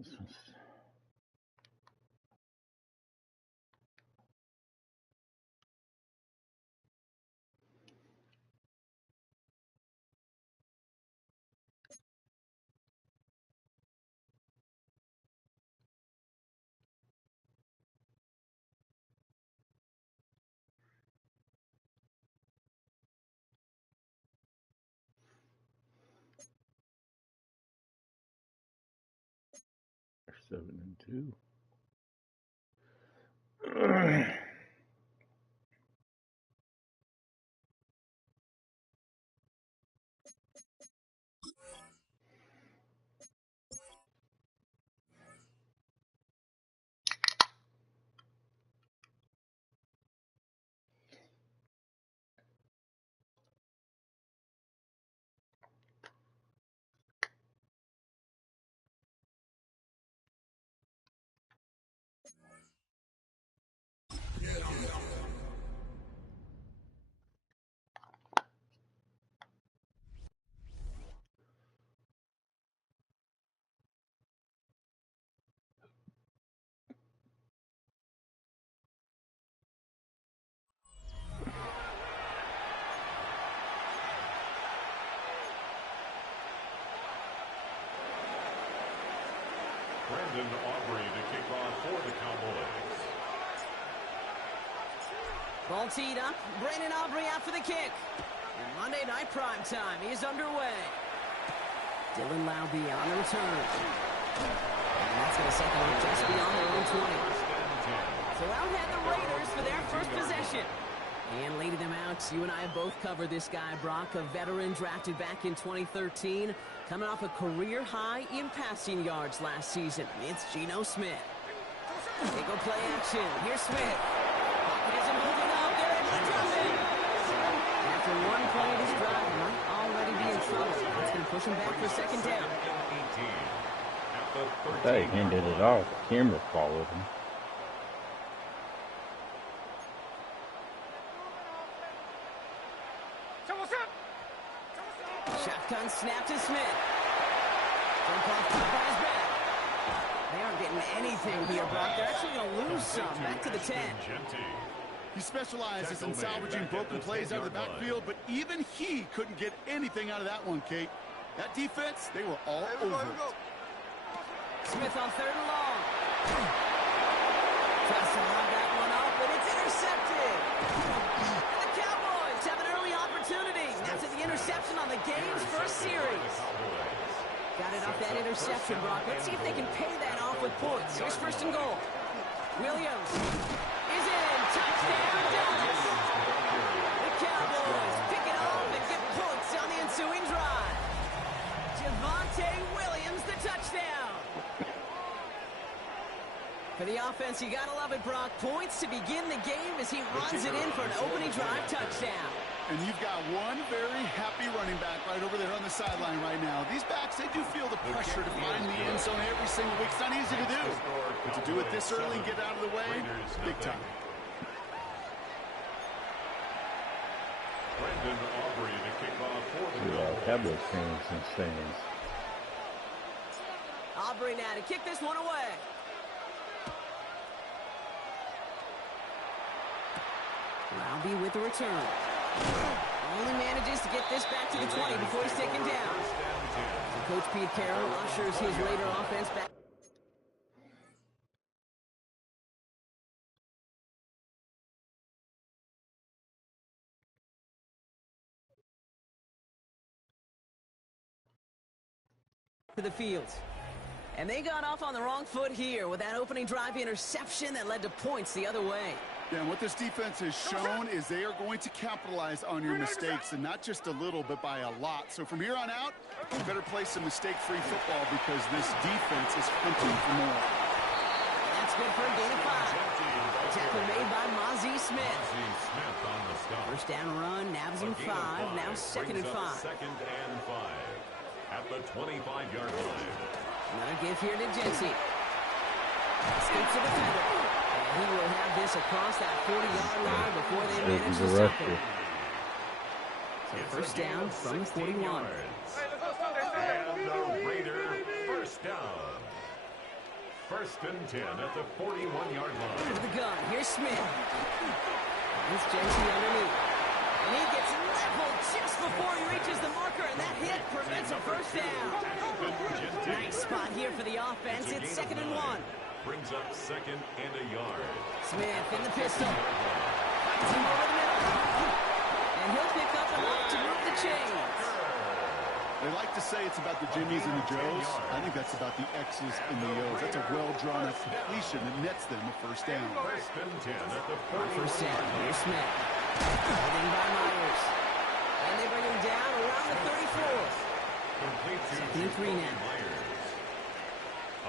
This one's... They're 7-2. Aubrey to kick off for the Cowboys. Ball teed up. Brandon Aubrey out for the kick. And Monday Night Prime Time is underway. Dylan Lowby on the return. And that's going to set them up just beyond their own 20. So out had the Raiders for their first possession. And leading them out, you and I have both covered this guy, Brock, a veteran drafted back in 2013, coming off a career high in passing yards last season. It's Geno Smith. They go play action. Here's Smith. Pocket isn't holding up. They're able to drop it. After one play, this drive might already be in trouble. It's going to push him back for second down. They ended it off. The camera followed him. Shotgun snap to Smith. Jump off top by his back. They aren't getting anything here, Brock. They're actually going to lose some. Back to the 10. He specializes in salvaging broken plays out of the backfield, but even he couldn't get anything out of that one, Kate. That defense, they were all over it. Smith on 3rd and long. Tries to run that one up, but it's intercepted. And the Cowboys have an early opportunity. That's the interception on the game's first series. Got it off that interception, Brock. Let's see if they can pay that off with points. Here's 1st and goal. Williams is in. Touchdown, Dallas. The Cowboys pick it off and get points on the ensuing drive. Javonte Williams, the touchdown. For the offense, you gotta love it, Brock. Points to begin the game as he runs it in for an opening drive touchdown. And you've got one very happy running back right over there on the sideline right now. These backs, they do feel the pressure to find the end zone every single week. It's not easy to do. But to do it this early and get out of the way, big time. Brandon Aubrey to kick off for the Cowboys fans and stands. Aubrey now to kick this one away. Lowby with the return. Only manages to get this back to the 20 before he's taken down. So Coach Pete Carroll ushers his Raider offense back. To the field. And they got off on the wrong foot here with that opening drive interception that led to points the other way. Yeah, and what this defense has shown is they are going to capitalize on your mistakes, and not just a little, but by a lot. So from here on out, you better play some mistake-free football because this defense is hunting for more. That's good for a gain of 5. Tackle made by Mozzie Smith. First down run, nabs him 5. Now 2nd and 5. 2nd and 5 at the 25-yard line. Another give here to Jency. Escapes the defender. And he will have this across that 40-yard line before they manage to stop him. So first down from the 41. And the Raider first down. First and 10 at the 41-yard line. Into the gun. Here's Smith. It's Jensen underneath. And he gets leveled just before he reaches the marker, and that hit prevents a first down. Nice spot here for the offense. It's 2nd and 1. Brings up 2nd and a yard. Smith in the pistol. Finds him over the middle. And he'll pick up enough to move the chains. They like to say it's about the Jimmies and the Joes. I think that's about the X's and the O's. That's a well-drawn-up completion that nets them a first down. First and 10 at the 40. First down. Here's Smith. Holding by Myers. And they bring him down around the 34th. Complete to 2nd and 3 now. Myers.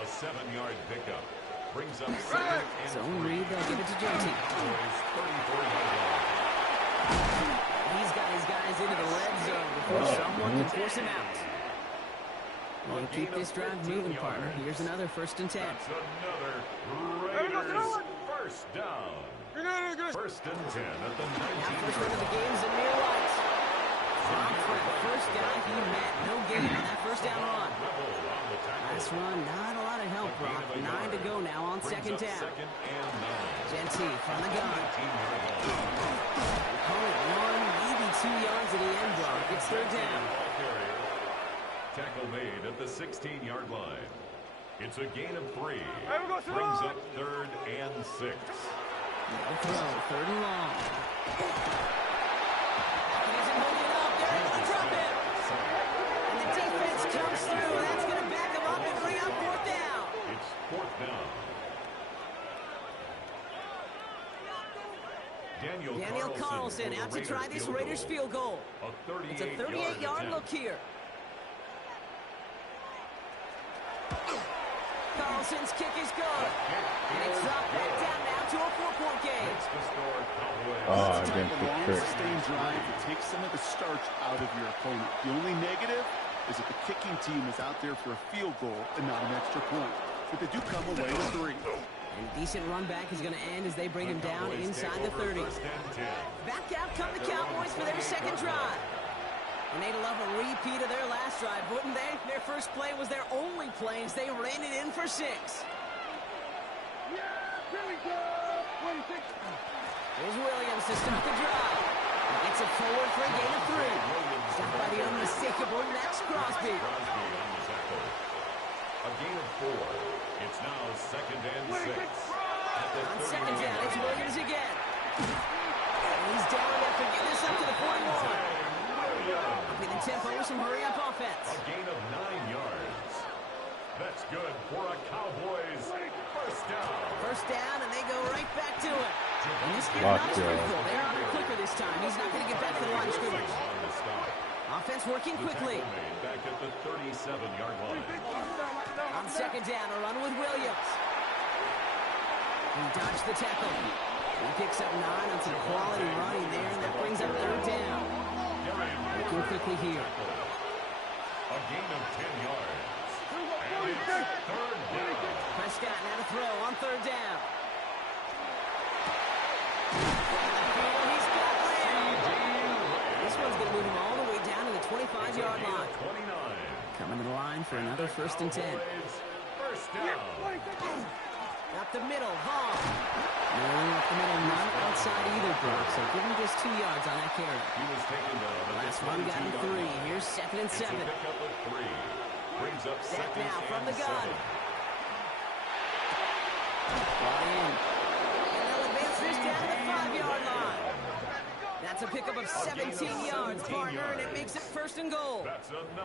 A 7-yard pickup. Brings up 2nd and Zone 3. read. They'll give it to Jonesy. 34-yard line. He's got his guys into the red zone before someone can force him out. We'll keep this drive moving, partner. Here's another 1st and 10. That's another Raiders first down. First and 10 at the 19. Now first one of the game's in near lights. First guy he met. No gain on that first down run. Last run, not a lot of help, Brock. 9 to go now on 2nd down. Second and 9. Genty from the gun. 19-yard line. Call it 1, maybe 2 yards at the end, Brock. It's 3rd down. Tackle made at the 16-yard line. It's a gain of 3. Brings up 3rd and 6. No throw, 3rd and long. He isn't holding up. They're able to drop it. And the defense comes through. That's going to back him up and bring up 4th down. It's 4th down. Daniel Carlson out to try this Raiders field goal. It's a 38-yard look here. Carlson's kick is good. And it's dropped back down now to a 4-point game. Oh, against the long, trick. sustained drive to take some of the starch out of your opponent. The only negative is that the kicking team is out there for a field goal and not an extra point. But they do come away with 3. And a decent run back is going to end as they bring him down inside the 30. Back out come the Cowboys for their 2nd drive. And they'd love a repeat of their last drive, wouldn't they? Their first play was their only play as they ran it in for 6. Here's Williams to start the drive. He gets it forward for a gain of 3. Stopped by the unmistakable Max Crosby. A gain of 4. It's now 2nd and 6. On 2nd down, it's Williams again. And he's down after getting this up to the 41. Upping the tempo with some hurry-up offense. A gain of 9 yards. That's good for a Cowboys first down. First down, and they go right back to it. And this kid not as fruitful. They're on it quicker this time. He's not going to get back to the line of scrimmage. Offense working quickly. Back at the 37-yard line. On 2nd down, a run with Williams. He dodged the tackle. He picks up 9 on some quality running there, and that brings up 3rd down. Working quickly here. A gain of 10 yards. And it's 3rd down. Prescott now to throw on 3rd down. He's got land. This one's going to move him all the way down to the 25-yard line. 29. Coming to the line for another 1st and 10. First down. Up the middle, Hall. No, up the middle, not outside either, Brock. So give him just 2 yards on that carry. He was taken down. Last one got him 3. Here's 2nd and 7. Pick up at 3. Brings up Snap 2nd now from the and gun. 7. Brought in. And they'll advance this down to the 5-yard line. That's a pickup of 17 yards, partner, and it makes it 1st and goal.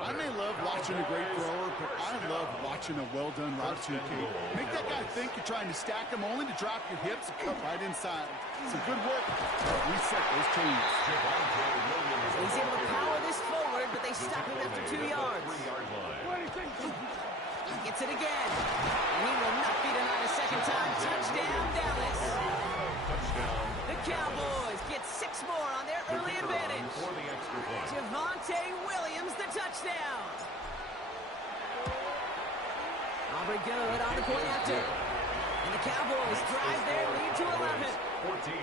I may love watching a great thrower, but I love watching a well-done route to Kate. Make that guy think you're trying to stack him only to drop your hips and cut right inside. Some good work. Reset those chains. He's able to power this forward, but they stop him after 2 yards. He gets it again. And he will not be denied a 2nd time. Touchdown, Dallas. The Cowboys get 6 more on their early advantage. Javonte Williams, the touchdown. Aubrey good on the point after. And the Cowboys drive their lead to 11. 14.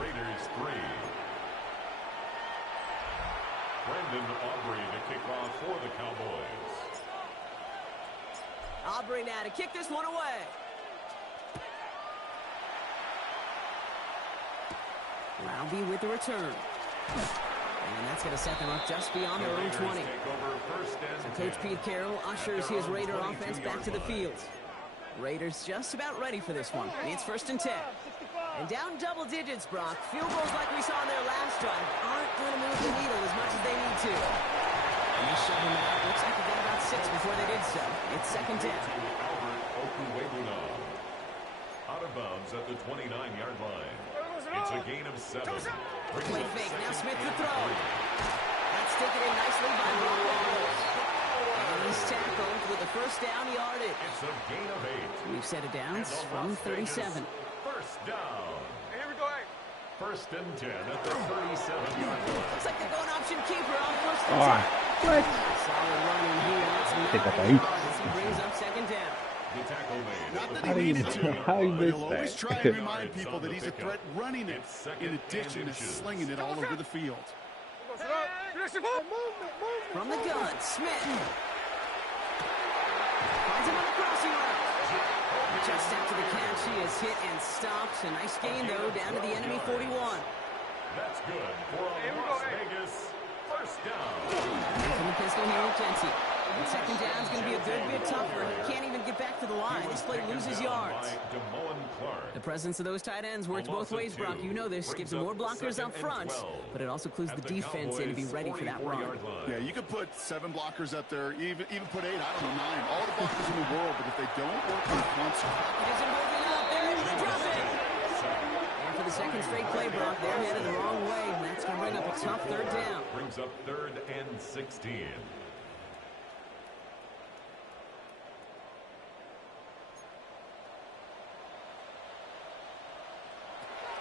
Raiders 3. Brandon Aubrey to kick off for the Cowboys. Aubrey now to kick this one away. Laube with the return. And that's going to set them up just beyond their own 20. So Coach Pete Carroll ushers his Raider offense back to the field. Raiders just about ready for this one. It's 1st and 10. And down double digits, Brock. Field goals like we saw in their last drive aren't going to move the needle as much as they need to. And they shove them out. Looks like they got about 6 before they did so. It's 2nd down. Out of bounds at the 29-yard line. It's a gain of 7. Play fake. Now Smith to throw. That's taken in nicely by Brock Walters. And he's tackled with a 1st down yardage. It's a gain of 8. We've set it down from 37. 1st down. Here we go. 1st and 10 at the 37-yard line. Looks like they're going option keeper on 1st and 10. What? Solid running here. Take That's up 9 8. yards. He brings up 2nd down. The tackle made. Not that How do he you needed to, how you but miss he'll always that? try and remind people that he's a threat running it in addition to slinging it all over the field. From the gun, Smith. Finds him on the crossing route. Just after the catch, he is hit and stopped. A nice gain, though, down to the enemy 41. That's good for a Las Vegas 1st down. From the pistol here with Jency. And 2nd down is going to be a good bit tougher. He can't even get back to the line. This play loses yards. The presence of those tight ends works both ways, Brock. You know this. Gives them more blockers up front, but it also clues the defense in to be ready for that run. Yeah, you could put 7 blockers up there, even put 8, I don't know, 9. All the blockers in the world, but if they don't work on front, It isn't holding up. They're able to drop it. And for the 2nd straight play, Brock, they're headed the wrong way, and that's going to bring up a tough 3rd down. Brings up 3rd and 16.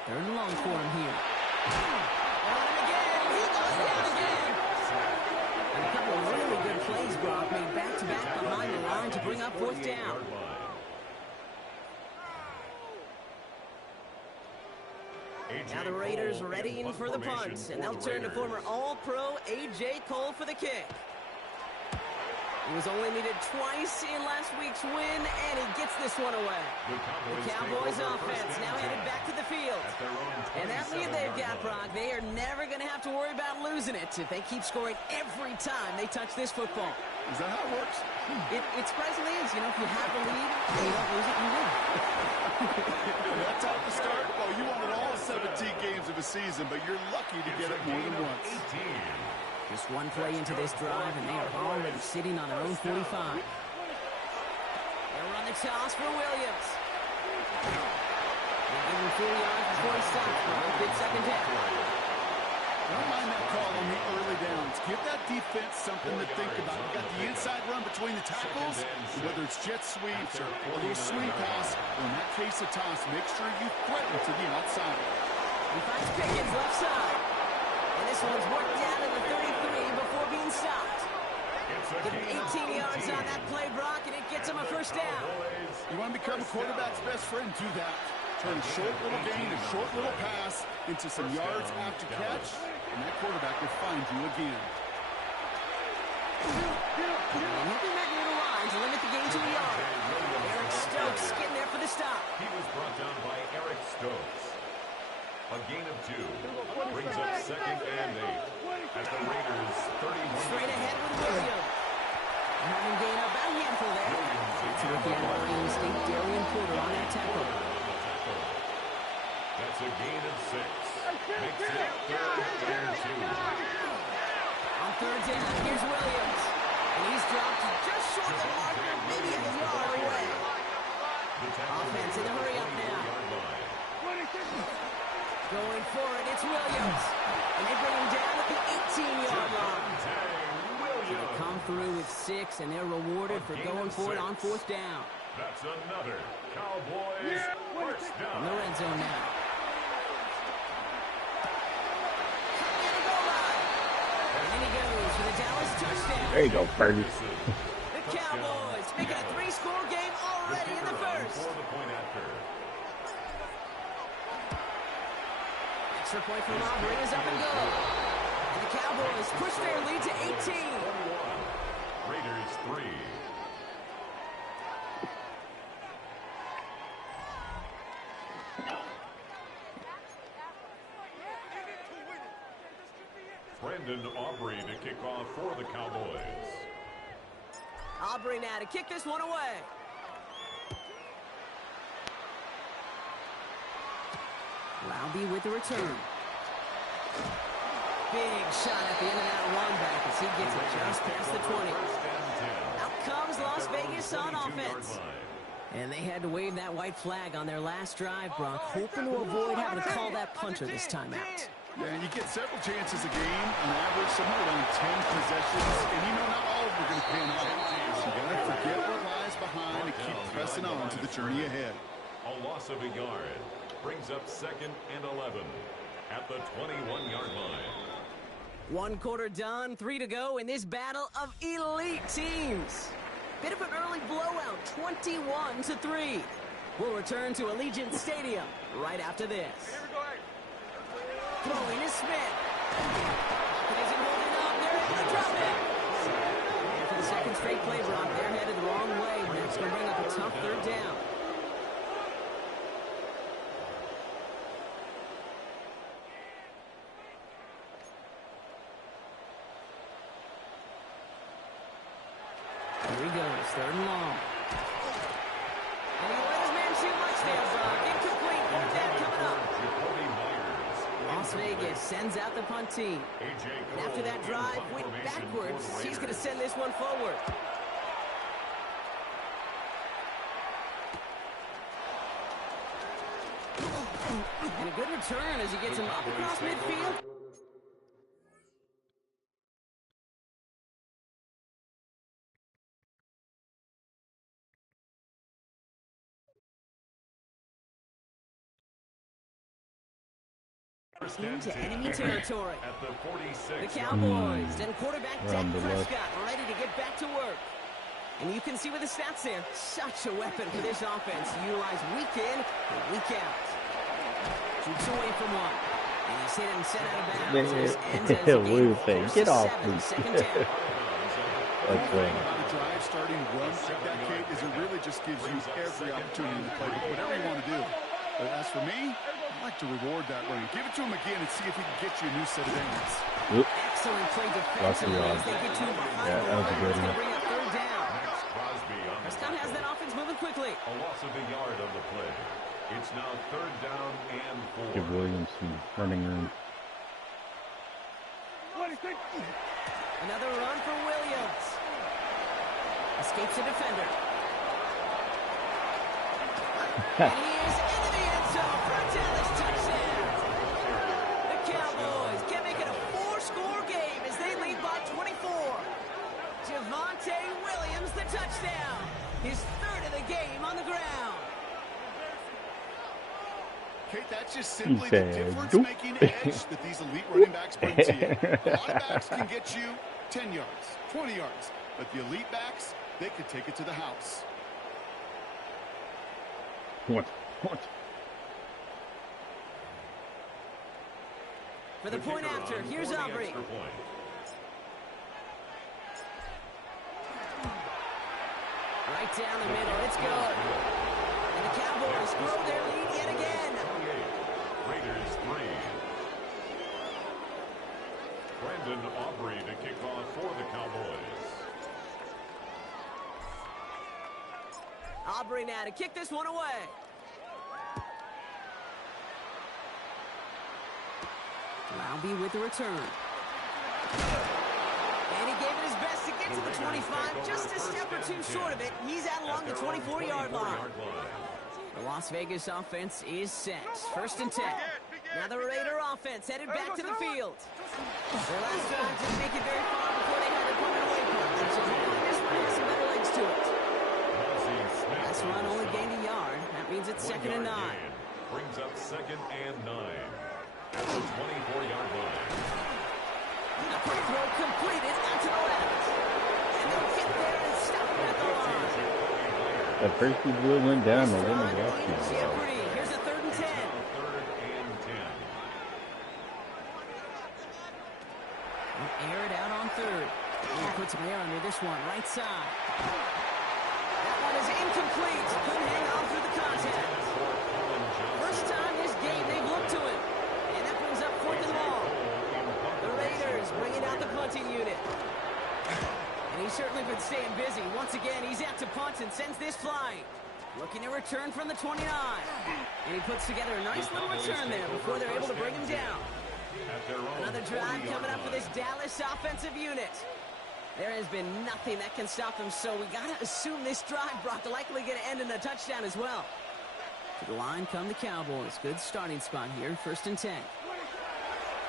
Third and long for him here. And again, he goes down again. And a couple of really good plays, Brock, made back-to-back behind the line to bring up 4th down. Now the Raiders readying for the punt, and they'll turn to former All-Pro A.J. Cole for the kick. He was only needed twice in last week's win, and he gets this one away. The Cowboys offense now headed back to the field. And that lead they've got, Brock, they are never going to have to worry about losing it if they keep scoring every time they touch this football. is that how it works? It surprisingly is. You know, if you have the lead and you don't lose it, you win. That's how to start. Well, you wanted all 17 games of a season, but you're lucky to get it more than once. Just one play into this drive, and they are already sitting on their own 45. They'll run the toss for Williams. They give him 4 yards before he stops for a big 2nd down. I don't mind that call on the early downs. Give that defense something to think about. You got the inside run between the tackles, whether it's jet sweeps or a little swing pass, or in that case a toss, make sure you threaten to the outside. He finds Pickens left side. And this one's worked down in the 33 before being stopped. Give him 18 yards on that play, Brock, and it gets him a 1st down. You want to become a quarterback's best friend, do that. Turn a short little gain, a short little pass into some yards after catch, and that quarterback will find you again. And hitting that near the line to limit the gain to a yard. Eric Stokes getting there for the stop. He was brought down by Eric Stokes. A gain of 2 brings up 2nd and 8 at the Raiders 31. Straight ahead with Williams. Having gained about a handful there. It's rookie out of Ohio State, Darian Porter on that tackle. That's a gain of 6. Makes it 3rd and 2. On 3rd down, here's Williams. And he's dropped just short of the marker, maybe a yard away. Offense in a hurry up now. Going for it, it's Williams. And they bring him down at the 18-yard line. So they come through with 6, and they're rewarded for going for it on 4th down. That's another Cowboys 1st down. From the red zone now. And then he goes for the Dallas touchdown. There you go, Fergie. The Cowboys making a 3-score game already in the 1st. Extra point from Aubrey is up and go. And the Cowboys push their lead to 18. Raiders 3. Brandon Aubrey to kick off for the Cowboys. Aubrey now to kick this one away. Laube with the return. Big shot at the end of that run back as he gets it just past the 20. Out comes Las Vegas on offense. And they had to wave that white flag on their last drive, Brock, hoping to avoid having to call that punter this time out. Yeah, and you get several chances a game, on average, somewhere around 10 possessions, and you know not all of them are going to pan out. So you got to forget what lies behind and keep pressing on to the journey ahead. A loss of a yard brings up 2nd and 11 at the 21-yard line. 1 quarter done, 3 to go in this battle of elite teams. Bit of an early blowout, 21-3. We'll return to Allegiant Stadium right after this. Throwing is Smith. It isn't holding up. They're able to drop it. And for the second straight play, Brock, they're headed the wrong way. That's going to bring up a tough 3rd down. Here he goes, 3rd and long. And he let his man shoot much there, Brock. Incomplete. 4th down coming up. Las Vegas sends out the punt team. And after that drive went backwards, he's going to send this one forward. And a good return as he gets him up across midfield. Into enemy territory. At the 46. The Cowboys and quarterback Dak Prescott ready to get back to work. And you can see with the stats there, such a weapon for this offense to utilize week in and week out. Shoots away from one. And he's hit and sent out of bounds. This ends as a game of Get off 7, me. 2nd down. That's right. The drive starting run like that, Kate, is it really just gives you every opportunity to play whatever you want to do. But as for me, I'd like to reward that run. Give it to him again and see if he can get you a new set of downs. Excellent play defensively as they get to behind Yeah, that was a good one. bring up 3rd down. Crosby on the Prescott has that offense moving quickly. A loss of a yard on the play. It's now 3rd down and 4. Give Williams some running room. Another run for Williams. Escapes a defender. And he is into the end zone for a Dallas touchdown. The Cowboys can make it a 4-score game as they lead by 24. Javonte Williams, the touchdown. His 3rd of the game on the ground. Kate, that's just simply the difference-making edge that these elite running backs bring to you. A lot of backs can get you 10 yards, 20 yards, but the elite backs, they could take it to the house. What? For the point after, here's Aubrey. Right down the middle, it's good. And the Cowboys grow their lead yet again. Raiders 3. Brandon Aubrey to kick off for the Cowboys. Aubrey now to kick this one away. Laube with the return. And he gave it his best to get to the 25. Just a step or 2 short of it. He's out along the 24-yard line. The Las Vegas offense is set. 1st and 10. Now the Raider offense headed back to the field. Their last drive didn't make it very far before they had to put it away from them. So hopefully this one has some better legs to it. Last run only gained a yard. That means it's 2nd and 9. Brings up 2nd and 9 at the 24-yard line. A quick throw completed out to the left. And they'll get there and stop him at the line. At first he went down, and then he got in jeopardy. Here's a 3rd and 10. 3rd and 10. We'll air it out on 3rd. And he puts Mayer under this one, right side. That one is incomplete. Couldn't hang on through the contact. First time this game they've looked to it. And that brings up 4th and long. The Raiders Cowboys bringing out the punting unit. And he's certainly been staying busy. Once again, he's out to punt and sends this flying. Looking to return from the 29. And he puts together a nice little return there before they're able to bring him down. Another drive coming up for this Dallas offensive unit. There has been nothing that can stop them, so we got to assume this drive, Brock, likely going to end in a touchdown as well. To the line come the Cowboys. Good starting spot here, 1st and 10.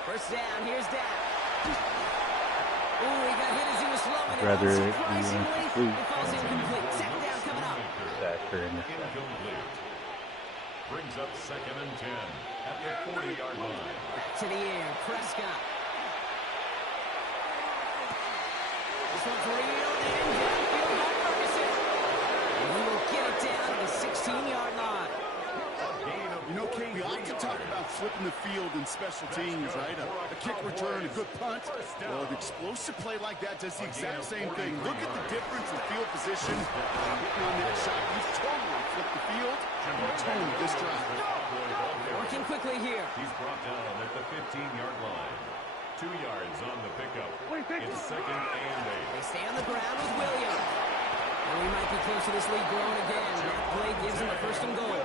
First down, here's Dak. Ooh, he got hit as he was slowing it. Rather it be Surprisingly, incomplete. it falls incomplete. Second down coming up. Incomplete. Brings up 2nd and 10 at the 40-yard line. Back to the air, Prescott. This one's real in downfield by Ferguson. And he will get it down to the 16-yard line. You know, Kate, we often talk about flipping the field in special teams, right? A kick return, a good punt. Well, an explosive play like that does the exact same thing. Look at the difference in field position. Hitting on that shot, he's totally flipped the field and totally this drive. Working quickly here. He's brought down at the 15-yard line. 2 yards on the pickup. It's 2nd and 8. They stay on the ground with Williams. And we might be close to this lead growing again. That play gives him a 1st and goal.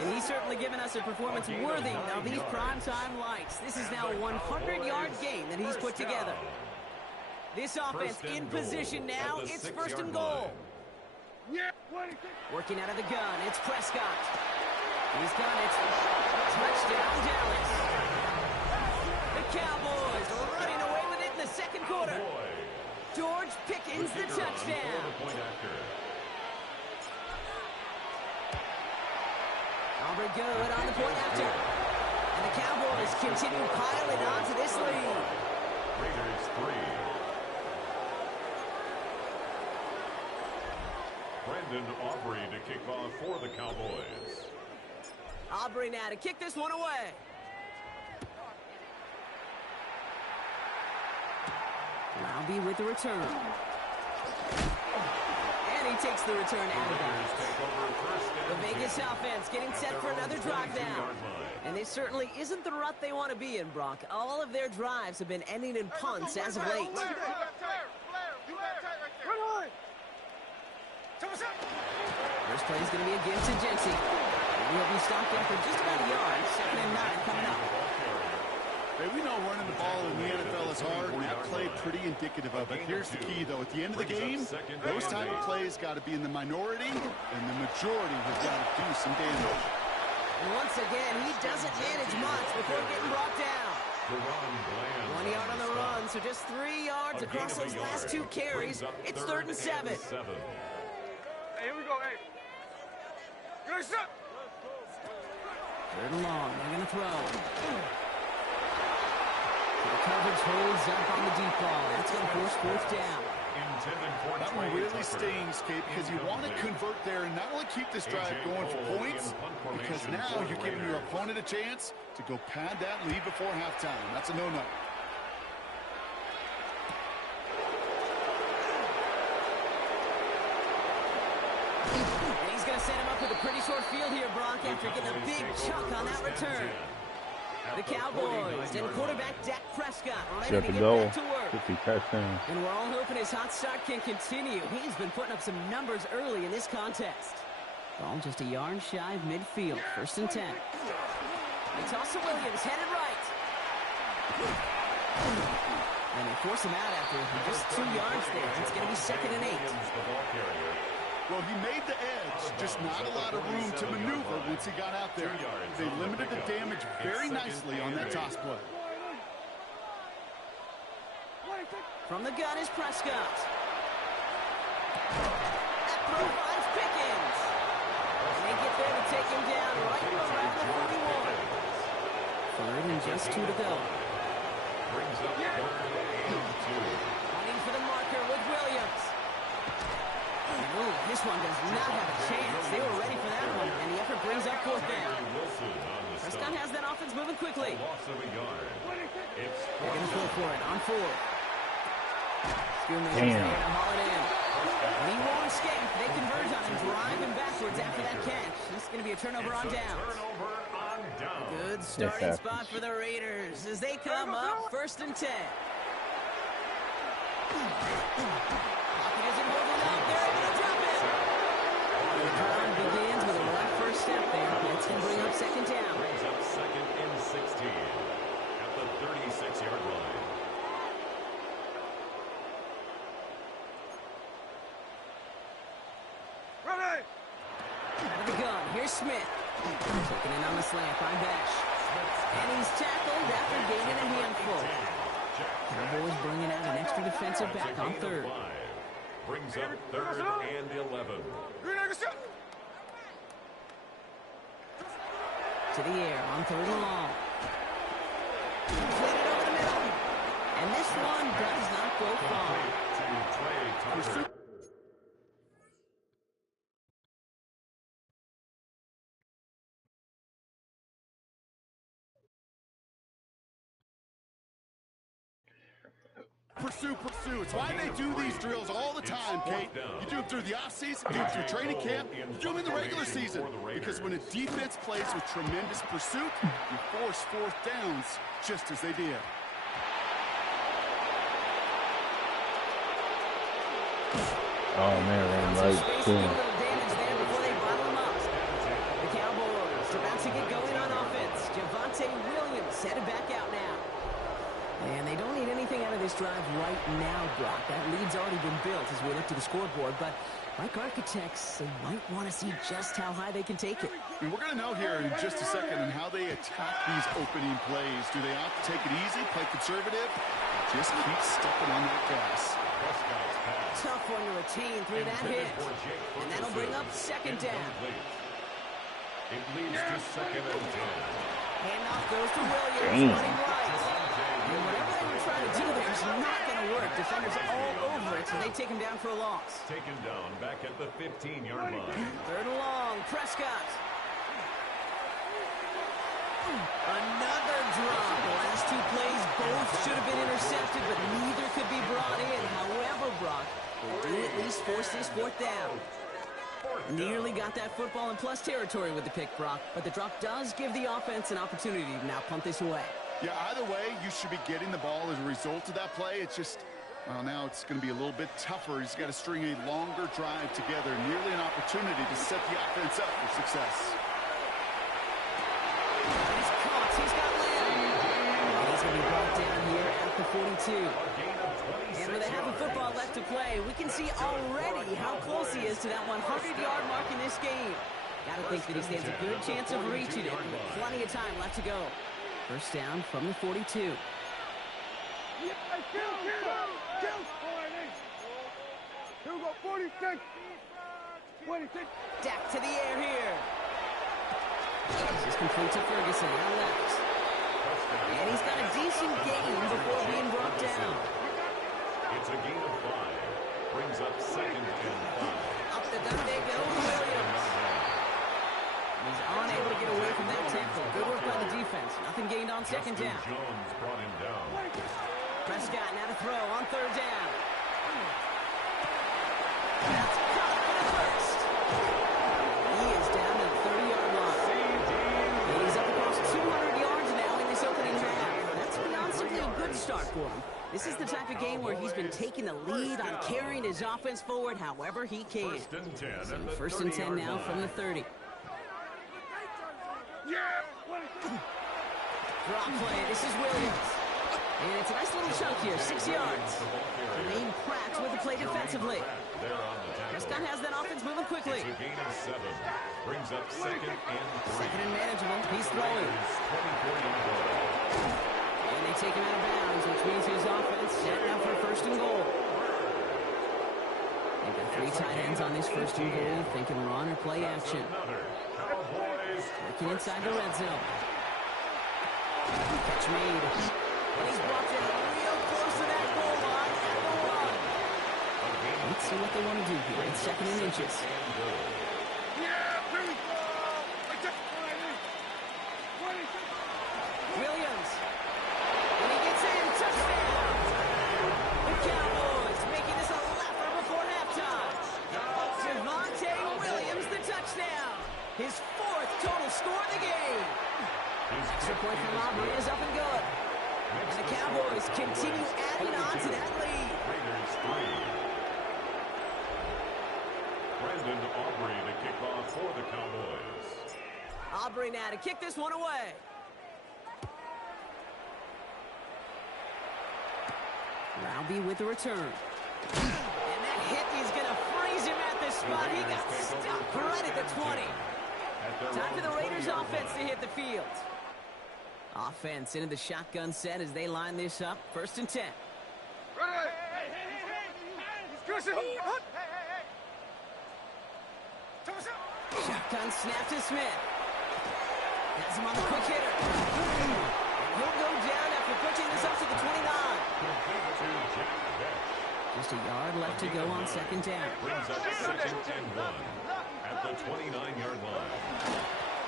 And he's certainly given us a performance worthy of these primetime lights. This is now a 100-yard game that he's put together. This offense in position now. It's 1st and goal. Working out of the gun, it's Prescott. He's got it. Touchdown, Dallas. The Cowboys running away with it in the 2nd quarter. George Pickens, the touchdown. Aubrey good on the point after. And the Cowboys continue piling on to this lead. Raiders 3. Brandon Aubrey to kick off for the Cowboys. Aubrey now to kick this one away. Laube with the return. And he takes the return out of bounds. The Vegas offense getting set for another drive now. And this certainly isn't the rut they want to be in, Brock. All of their drives have been ending in punts as of late. First play is going to be a give to Jency. He'll be stopped in for just about a yard. 2nd and 9 coming up. Hey, we know running the ball in the NFL is hard, and that play pretty indicative of it. Here's the key, though. At the end of the game, those type of plays got to be in the minority, and the majority has got to do some damage. And once again, he doesn't manage much before getting brought down. 1 yard on the run, so just 3 yards across those last 2 carries. It's 3rd and 7. Hey, here we go, hey. Good shot. 3rd and long, they're going to throw. The coverage holds up on the deep ball. That's going to force 4th down. That one really stings, Kate, because you want to convert there and not only keep this drive going for points, because now you're giving your opponent a chance to go pad that lead before halftime. That's a no-no. He's going to set him up with a pretty short field here, Brock, after getting a big chunk on that return. The Cowboys and quarterback Dak Prescott ready to get back to work. 50 touchdowns. And we're all hoping his hot start can continue. He's been putting up some numbers early in this contest. Ball just a yard shy of midfield. 1st and 10. They toss to Williams, headed right. And they force him out after just 2 yards there. It's going to be 2nd and 8. Well, he made the edge, just not a lot of room to maneuver once he got out there. They limited the damage very nicely on that toss play. From the gun is Prescott. That throw finds Pickens. And they get there to take him down right around the 41. 3rd and just 2 to go. Running for the marker with Williams. Ooh, this one does not have a chance. They were ready for that one, and the effort brings up 4th down. Prescott has that offense moving quickly. They're going to go for it on 4th. Schoonmaker's there to haul it in. And he won't escape. They converge on him, driving backwards after that catch. This is going to be a turnover on downs. Good good starting spot for the Raiders as they come up 1st and 10. Pocket isn't holding up. They're able to drop it. The drive begins with a rough first step there. That's going to bring up 2nd down. Brings up 2nd and 16 at the 36-yard line. Ready! Out of the gun, here's Smith. Taking it on the slant by Besh. And he's tackled after gaining a handful. Cowboys bringing out an extra defensive back on 3rd. Brings up 3rd and 11. To the air on 3rd and long. Completed over the middle. And this one does not go far. Pursue, pursue. It's why they do these drills all the time, Kate. You do them through the offseason, you do them through training camp, you do them in the regular season. Because when a defense plays with tremendous pursuit, you force 4th downs just as they did. Oh, man, ran right to him. The Cowboys about to get going on offense. Javonte Williams headed back out now. And they don't need anything out of this drive right now, Brock. That lead's already been built as we look to the scoreboard. But like architects, they might want to see just how high they can take it. I mean, we're going to know here in just a second on how they attack these opening plays. Do they opt to take it easy, play conservative, or just keep stepping on that gas? Tough one to retain through that hit. And that'll bring up 2nd down. It leads to 2nd and 10. Handoff goes to Williams, running right. And whatever they were trying to do there is not going to work. Defenders all over it, so they take him down for a loss. Taken down back at the 15-yard line. 3rd and long, Prescott. Another drop. The last 2 plays both should have been intercepted, but neither could be brought in. However, Brock, they did at least force this 4th down. Nearly got that football in plus territory with the pick, Brock, but the drop does give the offense an opportunity to now punt this away. Yeah, either way, you should be getting the ball as a result of that play. It's just, well, now it's going to be a little bit tougher. He's got to string a longer drive together, nearly an opportunity to set the offense up for success. He's caught. He's got Lamb. And he's going to be brought down here at the 42. And with a half of football left to play, we can see already how close he is to that 100-yard mark in this game. Got to think that he stands a good chance of reaching it with plenty of time left to go. 1st down from the 42. Kill! Here we go, 46! 26! Dak to the air here. This is complete to Ferguson, out left. And he's got a decent gain before being brought down. It's a gain of 5. Brings up 2nd and 5. Up the gun they go, Williams. He's unable to get away from that tackle. Good work by the defense. Nothing gained on 2nd down. Jones brought him down. Prescott now to throw on 3rd down. That's caught for the 1st. He is down to the 30-yard line. He's up across 200 yards now in this opening half. That's beyond simply a good start for him. This is the type of game where he's been taking the lead on carrying his offense forward however he can. 1st and 10. So 1st and 10 now from the 30. Drop play. This is Williams. And it's a nice little chunk here, 6 yards. Jermaine Pratt with the play defensively. Prescott has that offense moving quickly. It's a gain of 7. Brings up 2nd and 3. 2nd and manageable. He's throwing. And they take him out of bounds, which means his offense set up for 1st and goal. They've got 3 tight ends on this 1st and goal, thinking run or play action. Working inside the red zone. Catch made. And he's brought in real close to that goal line at the 1. Let's see what they want to do here. It's 2nd and inches. Williams. And he gets in. Touchdown. The Cowboys making this a laugher before halftime. Javonte Williams, the touchdown. His 4th total score of the game. Extra point from Aubrey is up and good. And the Cowboys continue adding on to that lead. Raiders 3. Brandon Aubrey to kick off for the Cowboys. Aubrey now to kick this one away. Rounby with the return. And that hit is going to freeze him at this spot. He got stuck right at the 20. Time for the Raiders offense to hit the field. Offense into the shotgun set as they line this up. 1st and 10. Shotgun snap to Smith. Has him on the quick hitter. And he'll go down after pushing this up to the 29. Just a yard left to go on 2nd down. Brings up 2nd and 1 at the 29-yard line.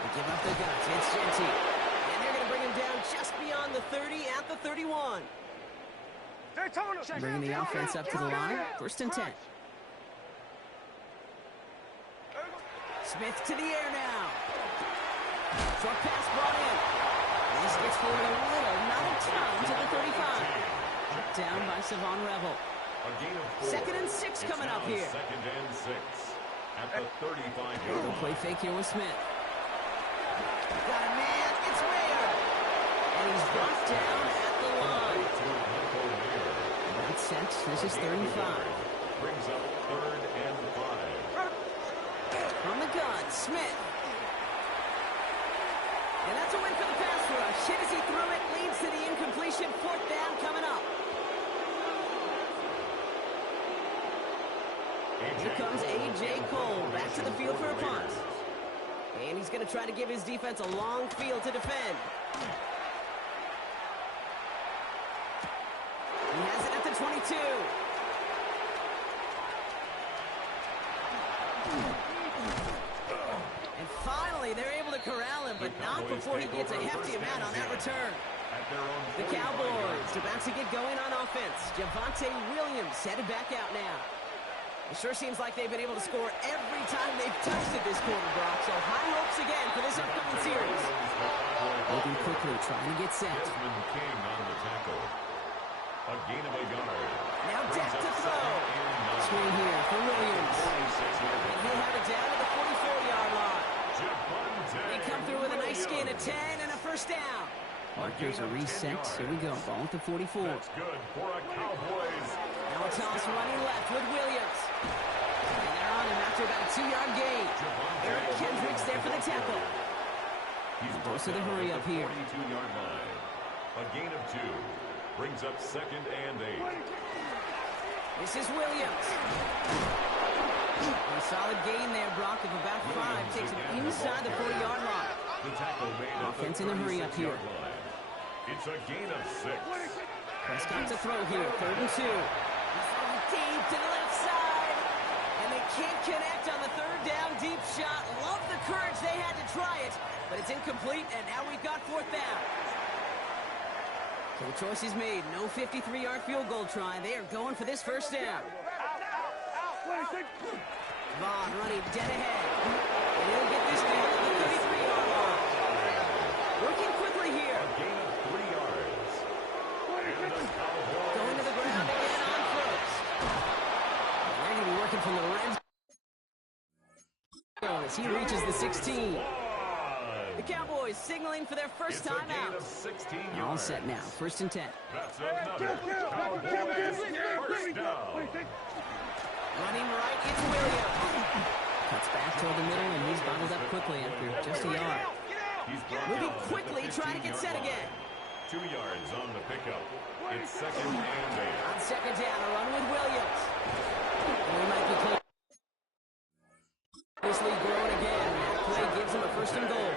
They give up the guts. It's Genty. And they're going to bring him down just beyond the 30 at the 31. Bringing the offense up to the line. 1st and 10. Smith to the air now. Short pass brought in. This gets forward a little, not a ton, to the 35. Down by Savon Revel. A gain of 4. 2nd and 6 coming up here. 2nd and 6 at the 35-yard Little line. play fake here with Smith. Got a man. It's Mayer. And he's brought down at the line. Right set. This is 3rd and 5. Brings up 3rd and 5. From the gun, Smith. And that's a win for the pass rush. Hit as he threw it, leads to the incompletion. 4th down coming up. Here comes A.J. Cole back to the field for a punt. And he's going to try to give his defense a long field to defend. He has it at the 22. And finally, they're able to corral him, but not before he gets a hefty amount on that return. The Cowboys about to get going on offense. Javonte Williams headed back out now. It sure seems like they've been able to score every time they've touched it this quarter, Brock. So high hopes again for this upcoming series. Moving quickly, trying to get set. Desmond King on the tackle. A gain of a yard. Now Deck to throw. Swing here for Williams. And he'll have it down to the 44-yard line. They come through with a nice gain of 10 and a 1st down. Markers are reset. Here we go. Ball at the 44. That's good for a Cowboys. Now a toss running left with Williams. And they're on him after about a 2-yard gain. Eric Kendricks there for the tackle. He's Close to the hurry up here. 42-yard line. A gain of 2. Brings up 2nd and 8. This is Williams. A solid gain there, Brock, of about 5. Takes him inside the 40-yard line. The tackle made Offense in a hurry up here. line. It's a gain of 6. Prescott to throw here. 3rd and 2. Deep to the left side. And they can't connect on the 3rd down deep shot. Love the courage they had to try it. But it's incomplete, and now we've got 4th down. So the choice is made. No 53-yard field goal try. They are going for this 1st down. Vaughn running dead ahead. And he'll get this down to the 33-yard line. Working quickly here. A gain of 3 yards. And the Cowboys Going to the ground again on 1st. They're going to be working from the red zone as he reaches the 16. The Cowboys signaling for their 1st time out. All set now. 1st and 10. That's another Cowboys 1st down. Running right, it's Williams. Cuts back toward the middle, and he's bottled up quickly after just a yard. Moving quickly, trying to get set again. 2 yards on the pickup. It's 2nd and 8. On 2nd down, a run with Williams. And we might be close. This lead growing again. That play gives him a 1st and goal.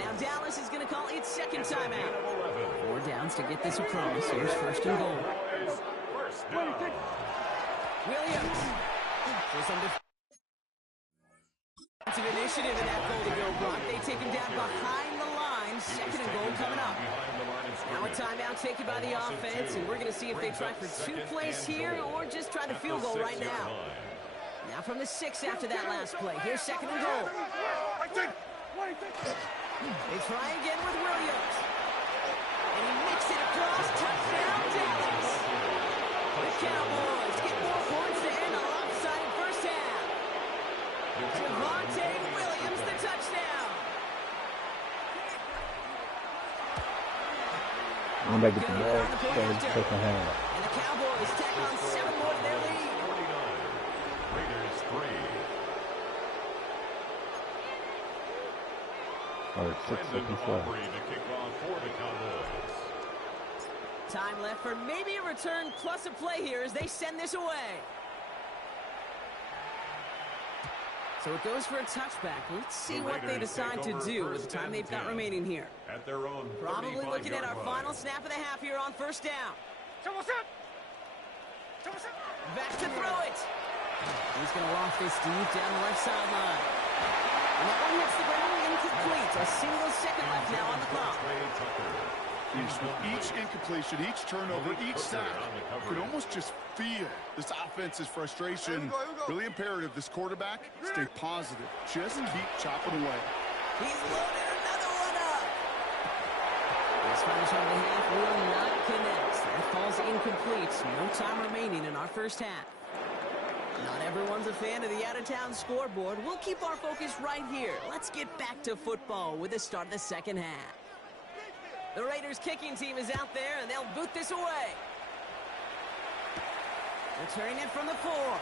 Now Dallas is going to call its 2nd timeout. 4 downs to get this across. Here's 1st and goal. Williams. For some defensive initiative in that goal to go, Brock. They take him down behind the line. 2nd and goal coming up. Now a timeout taken by the offense, and we're going to see if they try for 2 plays here or just try to field goal right now. Now from the 6 after that last play. Here's 2nd and goal. They try again with Williams. And he makes it across. Touchdown, Dallas. The Cowboys get more points to end a lopsided first half. Javonte Williams, the touchdown. When they get the ball, start the second half. And the Cowboys tack on 7 more to their lead. 49. Raiders 3. Or 6 seconds left. Aubrey to kick off for the Cowboys. Time left for maybe a return plus a play here as they send this away. So it goes for a touchback. Let's see what they decide to do with the time they've got remaining here. At their own Probably looking at our 35-yard final line. snap of the half here on first down. Back to throw it. He's going to loft this deep down the left sideline. And that one hits the ground incomplete. A single second left now on the clock. Each incompletion, each turnover, each sack, you could almost just feel this offense's frustration. Really imperative this quarterback stay positive. Just keep chopping away. He's loaded another one up. This final shot of the half will not connect. That falls incomplete. No time remaining in our first half. Not everyone's a fan of the out-of-town scoreboard. We'll keep our focus right here. Let's get back to football with the start of the second half. The Raiders kicking team is out there, and they'll boot this away. Returning it from the 4. All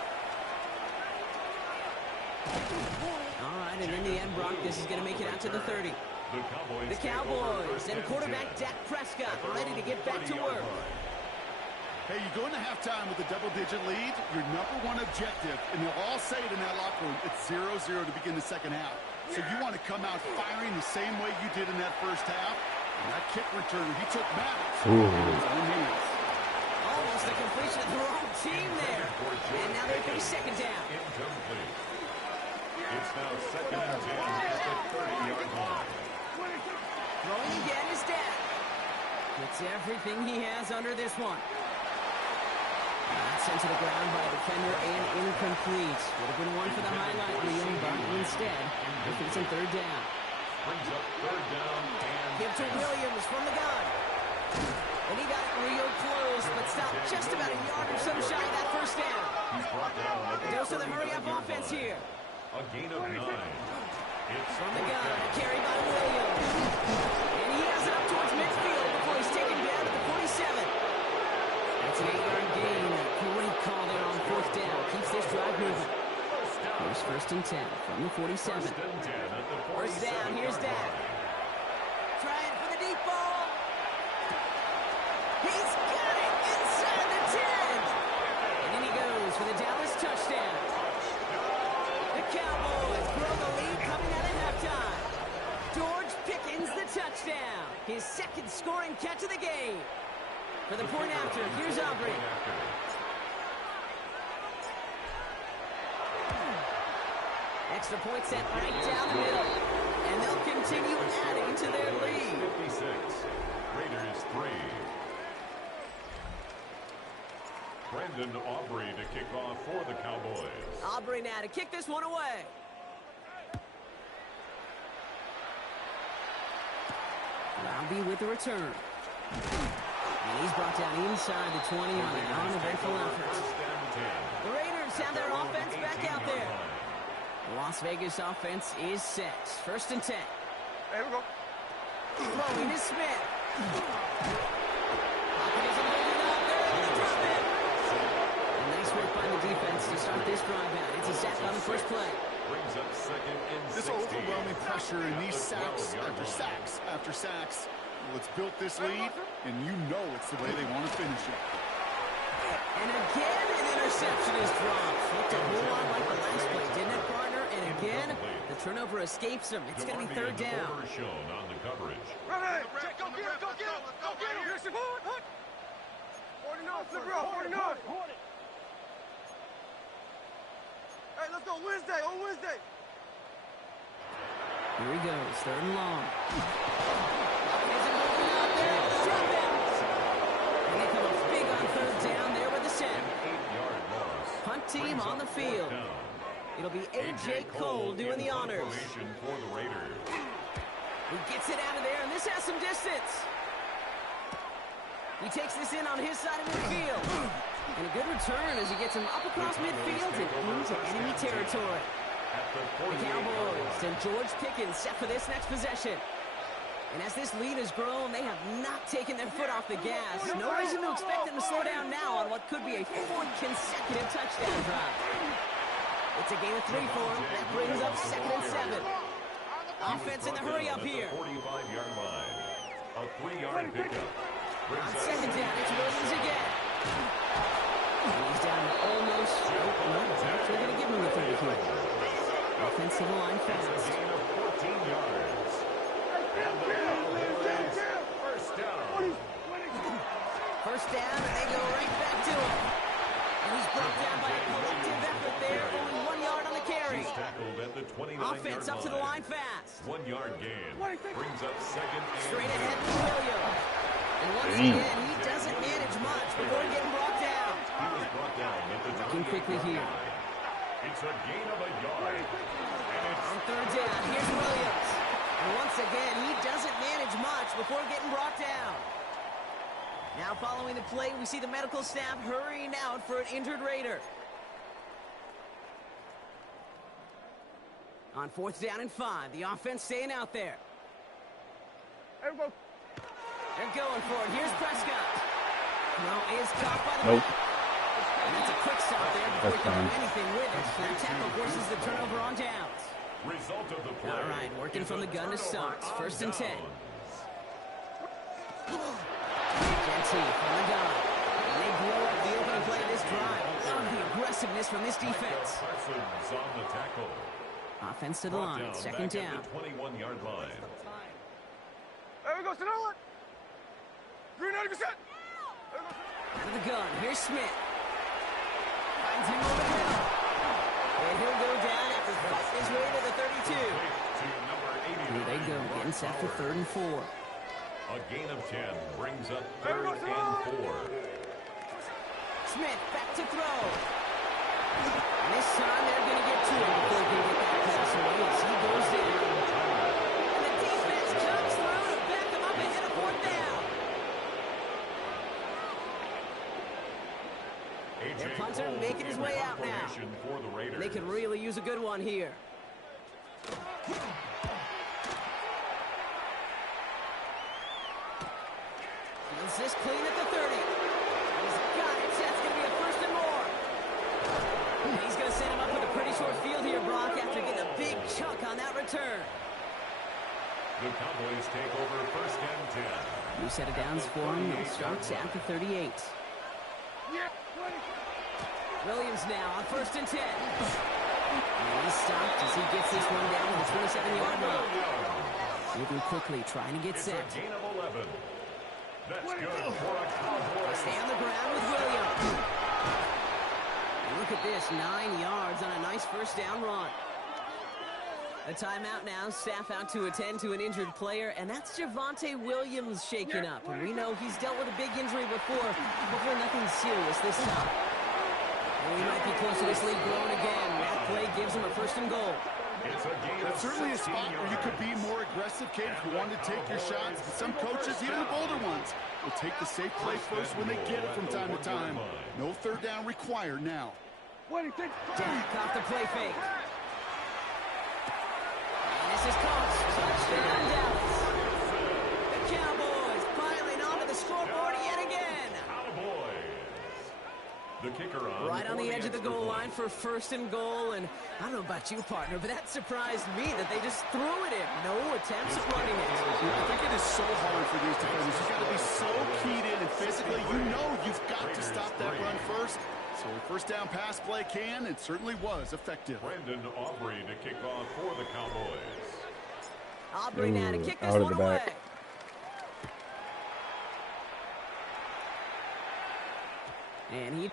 right, and in the end, Brock, this is going to make it out to the 30. The Cowboys and quarterback Dak Prescott ready to get back to work. Hey, you go into halftime with a double-digit lead, your #1 objective, and they'll all say it in that locker room, it's 0-0 to begin the second half. So you want to come out firing the same way you did in that first half. And that kick return, he took matters. Almost a completion of the wrong team there. And now they're for second down. Incomplete. It's now second and 10 at the 30-yard line. Throwing again is Dak. Gets everything he has under this one. That's sent to the ground by a defender and incomplete. Would have been one for the highlight reel, but instead, it's in third down. Brings up third down and Give to Williams from the gun. And he got it real close, but stopped just about a yard or so shy of that first down. he's brought down at the Dose of the hurry-up 31-yard offense line. here. A gain of 9. It's From the gun, fourth down. carried by Williams. And he has it up towards midfield before he's taken down at the 47. That's an 8-yard gain. A great call there on fourth down. Keeps this drive moving. Here's first and 10 from the 47. First and 10 at the First down, here's 47-yard Dak. line. Trying for the deep ball. He's got it inside the 10. And in he goes for the Dallas touchdown. The Cowboys grow the lead coming out of halftime. George Pickens the touchdown. His second scoring catch of the game. For the point after, here's Aubrey. Extra point set right down the middle. And they'll continue adding to their lead. 56. Raiders 3. Brandon Aubrey to kick off for the Cowboys. Aubrey now to kick this one away. Roundy with the return. And he's brought down inside the 20 on an uneventful effort. First and 10. The Raiders have their offense back out there. 18-yard line. The Las Vegas offense is set. First and 10. Hey, we go. Throwing is Smith. Pocket isn't holding up there. They drop it. And nice work by the defense to start this drive out. It's a sack on the first play. Brings up second and This 16. overwhelming pressure and these At the sacks 12-yard after line. sacks after sacks. Well, it's built this lead, and you know it's the way they want to finish it. And again, an interception is dropped. Looked a whole lot like the last play, didn't it, partner? And again, the turnover escapes him. It's going to be third down. Shown on the coverage. Right. Go get him. Go get him. Go get him. Here's the ball. 49. Flip it off. 49. Hey, let's go Wednesday. On Wednesday. Here he goes, third and long. Isn't moving out there. Drop him. And they come up big on third down there with the set. 8-yard loss. Punt team Brings on up the fourth field. down. It'll be A.J. Cole doing the honors. For the Raiders. He gets it out of there, and this has some distance. He takes this in on his side of midfield. And a good return as he gets him up across midfield and into enemy territory. The Cowboys and George Pickens set for this next possession. And as this lead has grown, they have not taken their foot off the gas. No reason to expect them to slow down now on what could be a fourth consecutive touchdown drive. It's a gain of 3 for him. That brings up 2nd and 7. Offense in the hurry up here. 45-yard line. A 3-yard pickup. On 2nd down, it's Williams again. And he's down to almost, they're going to give him the 30 here. Offensive line fast. It's a gain of 14 yards. And the Cowboys first down. First down, and they go right back to him. And he's brought down by a collective effort there, only 1 yard on the carry. He's tackled at the 29-yard Offense up to the line fast. 1 yard gain. Brings up 2nd and Straight ahead to Williams. And once again, he doesn't manage much before getting brought down. He was brought down at the Looking quickly here. It's a gain of a yard. And it's On 3rd down, here's Williams. And once again, he doesn't manage much before getting brought down. Now following the play, we see the medical staff hurrying out for an injured Raider. On 4th down and 5, the offense staying out there. They're going for it. Here's Prescott. Throw is caught by the back. And that's a quick stop there before he can do anything with it. That tackle forces the turnover on downs. result of the play. All right, working from the gun to start. 1st and 10. Genty from the gun. And they blow up the opening play of this drive. Love the aggressiveness from this defense. Parsons on the tackle. Offense to the line. 2nd down. 21-yard line. There we go, Sonoma. 390%. Out of the gun. Here's Smith. Finds him over the middle. And he'll go down after fighting his way to the 32. Here they go. Getting set for 3rd and 4. A gain of 10 brings up 3rd and 4. Smith back to throw. And this time they're going to get to him before they get that pass away as he goes down. And the defense comes through to back him up and hit a 4th down. Their punter making his way out now. They could really use a good one here. Is this clean at the 30? He's got it. That's going to be a 1st and more. And he's going to set him up with a pretty short field here, Brock, after getting a big chunk on that return. The Cowboys take over 1st and 10. New set of downs for him. It starts at the 38. Williams now on 1st and 10. And he's stopped as he gets this one down to the 27-yard line. Moving quickly, trying to get set. It's a gain of 11. That's good for a Cowboy. Stay on the ground with Williams. And look at this, 9 yards on a nice 1st down run. A timeout now, staff out to attend to an injured player, and that's Javonte Williams shaken up. And we know he's dealt with a big injury before nothing serious this time. And we might be close to this lead growing again. That play gives him a 1st and goal. It's a gain That's of certainly a 16 spot where you could be more aggressive, Kate, if you wanted to take your shots. And some coaches, even the bolder ones, will take the safe play first when they get it from time to time. No 3rd down required now. Dak off the play fake. And this is caught. Touchdown, Dallas. The Cowboys piling onto the scoreboard yet again. Cowboys. The kicker on Right on the edge of the goal line for 1st and goal. And I don't know about you, partner, but that surprised me that they just threw it in. No attempts at running it. I think it is so hard for these defenders. You've got to be so keyed in, and physically, you know you've got to stop that run first. So a 1st down pass play can, and certainly was effective. Brandon Aubrey to kick off for the Cowboys. Aubrey now to kick this out of one the away. back. And he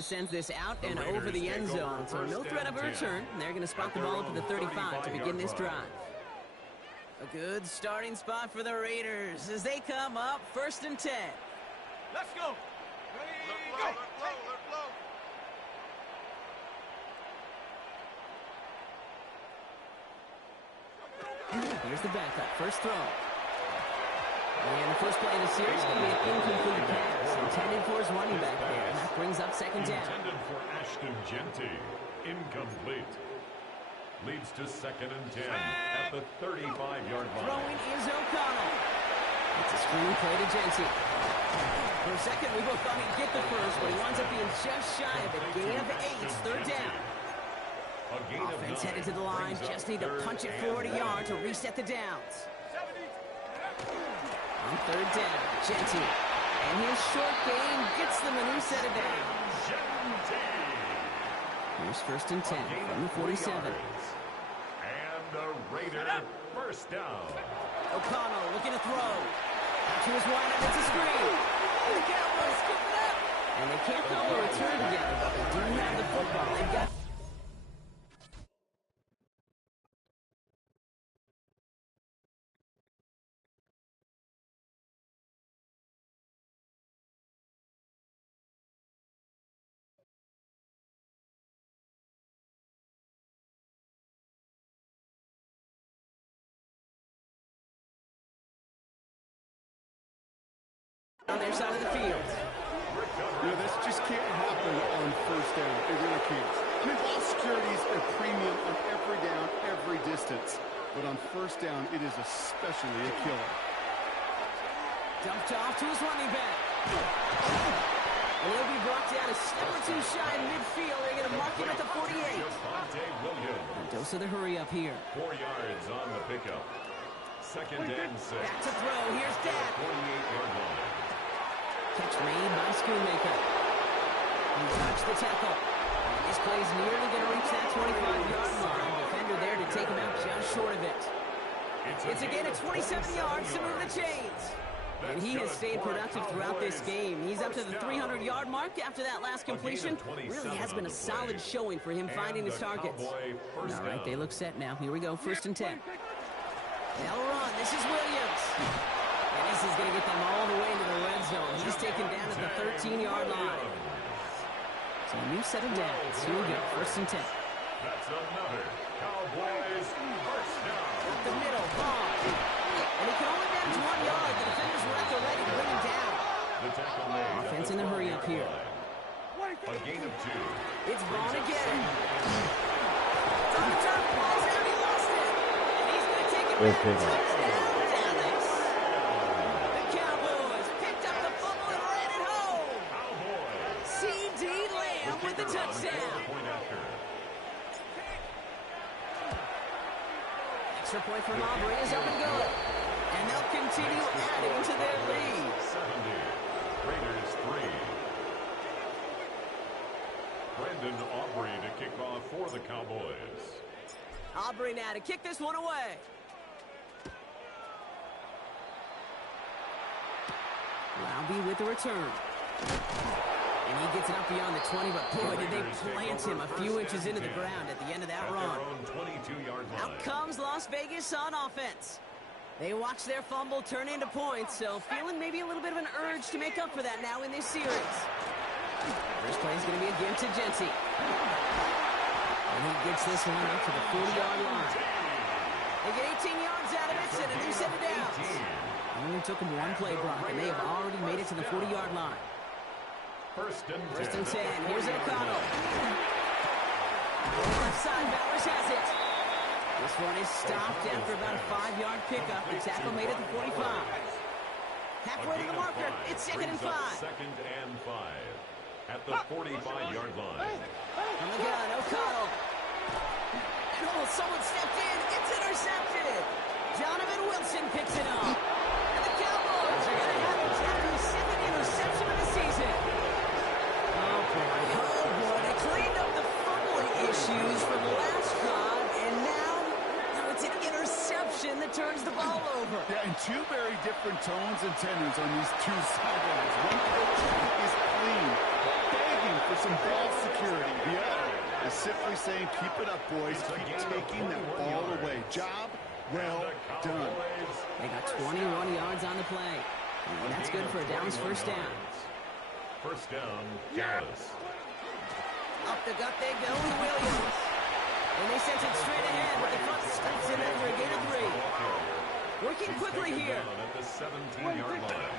sends this out and over the end zone. So no threat of a return. And they're going to spot the ball up at the 35 to begin this drive. A good starting spot for the Raiders as they come up 1st and 10. Let's go. Ready, go. Look low, look low. Here's the backup. First throw. And the first play of the series is going to be an incomplete pass intended for his running back there. And that brings up second down. Intended for Ashton Genty. Incomplete. Leads to 2nd and 10 at the 35-yard line. Throwing is O'Connell. It's a screen play to Genty. For a second, we both thought he'd get the first, but he winds up being just shy of a gain of 8. Third down. Offense headed to the line. Just need to punch it forward a yard to reset the downs. On third down, Genty. And his short gain gets them a new set of downs. Here's 1st and 10 from the 47. And the Raider first down. O'Connell looking to throw. Out to his wide, it's a screen. And the Cowboys scoop it up. And they can't throw a return together, but they do have the football. They've got... on their side of the field. This just can't happen on first down. It really can't. I mean, ball security is a premium on every down, every distance. But on first down, it is especially a killer. Dumped off to his running back. And he'll be brought down a step or two shy in midfield. They're going to mark him at the 48. And dose of the hurry up here. 4 yards on the pickup. 2nd and 6. Back to throw. Here's Dad. 48-yard line. Catch made by Schoonmaker. He touched the tackle. And this play's nearly going to reach that 25-yard line. Defender there to take him out just short of it. It's a gain of 27 yards to move the chains. And he has stayed productive throughout this game. He's up to the 300-yard mark after that last completion. Really has been a solid showing for him finding his targets. All right, they look set now. Here we go, 1st and 10. They'll run. This is Williams. And this is going to get them all the way into the red zone. He's taken down at the 13-yard line. So a new set of downs. Here we go, 1st and 10. That's another Cowboys first down. Up the middle, long. And he can only manage 1 yard. The defenders were at the ready to bring him down. The tackle made. Offense in the hurry up here. A gain of 2. It's Vaughn again. It's on the turf. Ball's out. He lost it. And he's going to take it back. Touchdown, Dallas. The Cowboys picked up the fumble and ran it home. C.D. Lamb with the touchdown. Extra point from Aubrey is up and good. And they'll continue adding to their lead. 70. Raiders 3. Brandon Aubrey to kick off for the Cowboys. Aubrey now to kick this one away. Laube with the return. And he gets it up beyond the 20, but boy, did they plant him a few inches into the ground at the end of that run. 22-yard line. Out comes Las Vegas on offense. They watch their fumble turn into points, so feeling maybe a little bit of an urge to make up for that now in this series. First play is going to be again to Genty. And he gets this one up to the 40-yard line. They get 18 yards out of it, and a new set of downs. It only took them 1 play, Brock, and they have already made it to the 40-yard line. First and 10. Here's an O'Connell. Left side, Bowers has it. This one is stopped after about a 5-yard pickup. The tackle made it to 45. Halfway to the marker. It's 2nd and 5. 2nd and 5 at the 45-yard line. On the gun, O'Connell. And someone stepped in. It's intercepted. Donovan Wilson picks it up. And the Cowboys are going to have it down to the 2nd interception of the season. Oh, boy. They cleaned up the fumbling issues from the last drive, and now it's an interception that turns the ball over. Yeah, and 2 very different tones and tenors on these 2 sidelines. One coach is clean, begging for some ball security. The other is simply saying, keep it up, boys. Keep taking that ball away. Job well done. They got 21 yards on the play. And that's good for a Dallas first down. First down, Dallas. Up the gut they go with Williams. And they sent it straight ahead, but the front steps in after a gain of 3. Working quickly here. At the 17-yard line.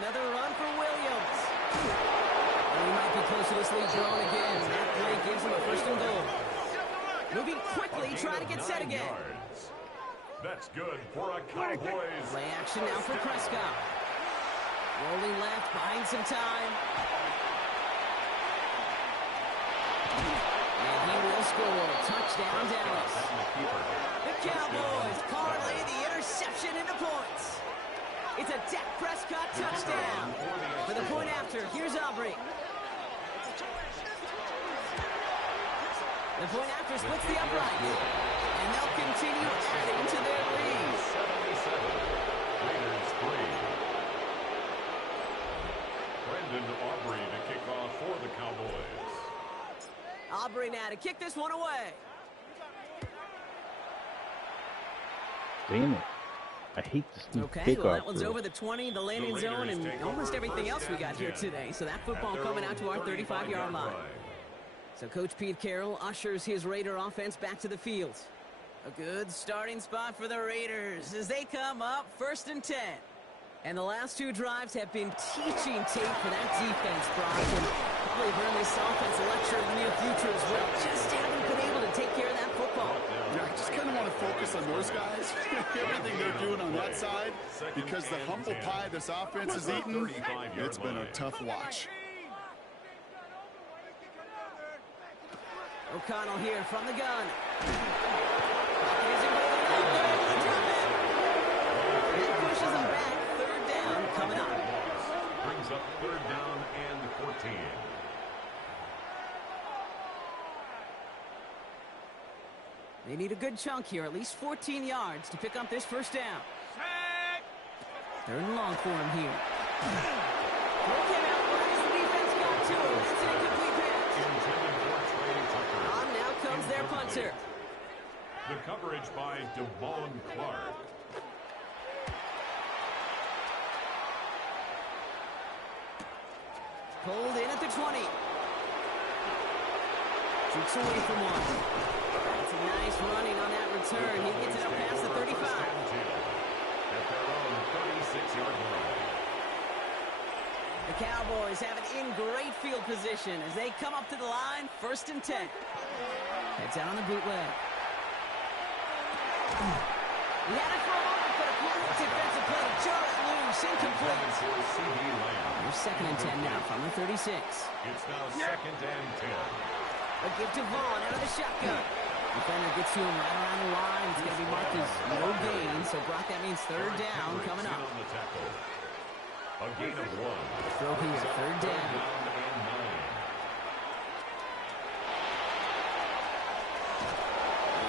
Another run for Williams. And he might be close to this lead growing again. That play gives him a 1st and goal. Moving quickly, trying to get set again. Yards. That's good for a Cowboys. Play action now for Prescott. Rolling left, buying some time. And he will score. Touchdown, Dallas. The Cowboys parlay the interception into points. It's a Dak Prescott touchdown. For the point after, here's Aubrey. The point after splits the upright. And they'll continue adding to their lead. 77. Raiders 3. Brendan Aubrey to kick off for the Cowboys. Aubrey now to kick this one away. Damn it. I hate this new Okay, kickoff well, that one's rule. over the 20, the landing zone, and almost everything else we got here today. So that football coming out to our 35-yard line. So Coach Pete Carroll ushers his Raider offense back to the field. A good starting spot for the Raiders as they come up 1st and 10. And the last 2 drives have been teaching tape for that defense, Brock. And probably learn this offense a lecture in the near future as well. Just haven't been able to take care of that football. Yeah, I just kind of want to focus on those guys. Everything they're doing on that side. Because the humble pie this offense has eaten, it's been a tough watch. O'Connell here from the gun. He pushes him back. 3rd down coming up. Brings up 3rd down and 14. They need a good chunk here, at least 14 yards to pick up this 1st down. 3rd and long for him here. Broken out, the defense got to him. It's an incomplete pass. On now comes their punter. The coverage by Devon Clark. Pulled in at the 20. Shoots away from one. That's a nice running on that return. He gets it up past the 35. At their own 36-yard line. The Cowboys have it in great field position as they come up to the line, 1st and 10. Heads out on the bootleg. He had it for a moment, but a great defensive play. Jarrett loose, incomplete. They're 2nd and 10 now from the 36. It's now 2nd and 10. A give to Vaughn out of the shotgun. Defender gets to him right around the line. It's going to be marked as no gain. So, Brock, that means 3rd down coming up. A gain of 1. Throw here, 3rd down.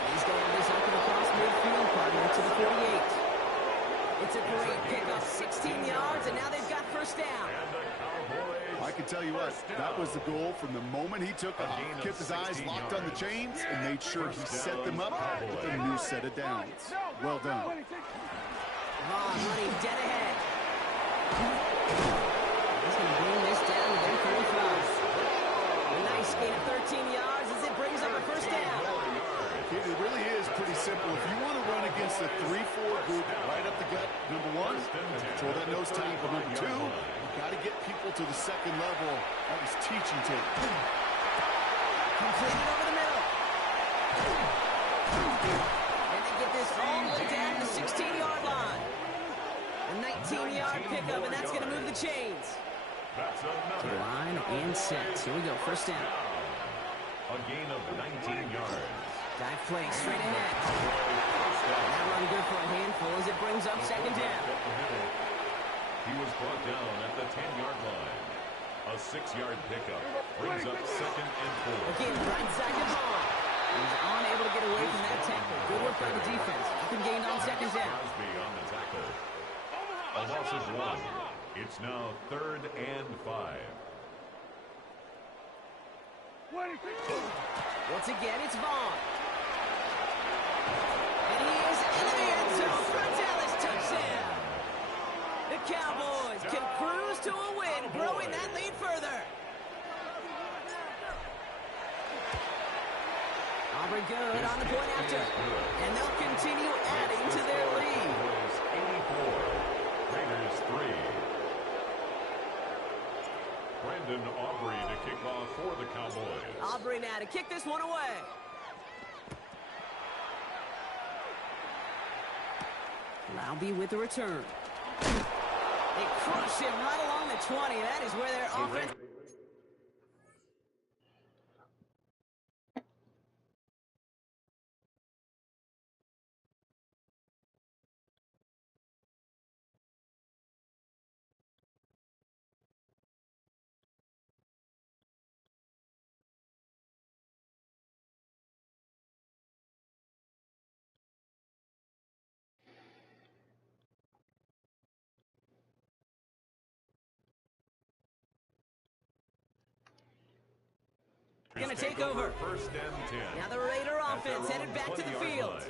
He's going to this up and across midfield, partner to the 48. It's a great pickup, 16 yards, and now they've got 1st down. I can tell you what, that was the goal from the moment he took off. Kept his eyes locked on the chains and made sure he set them up with a new set of downs. Well done. Vaughn running dead ahead. He's going to bring this down to their 35. A nice gain of 13 yards as it brings up a 1st down. It really is pretty simple. If you want to run against a 3-4 group right up the gut, number 1, control that nose tackle. Number 2, you got to get people to the 2nd level. That was teaching tape. Completed over the middle. And they get this all the way down to the 16-yard line. A 19-yard pickup, and that's going to move the chains. To the line and set. Here we go, 1st down. A gain of 19 yards. Dive play straight ahead. That run good for a handful as it brings up 2nd down. He was brought down at the 10-yard line. A 6-yard pickup brings up 2nd and 4. Again, right side to Vaughn. He's unable to get away from that tackle. Good work by the defense. Nothing gained on 2nd down. Crosby on the tackle. A loss of 1. It's now 3rd and 5. Once again, it's Vaughn. And he is in the end zone for a Dallas touchdown. The Cowboys can cruise to a win, growing that lead further. Aubrey score good on the point after. And they'll continue adding to their lead. 84. Raiders 3. Brandon Aubrey to kick off for the Cowboys. Aubrey now to kick this one away. Laube with the return. They crush him right along the 20. That is where their offense... going to take over. First and 10. Now the Raider offense headed back to the field.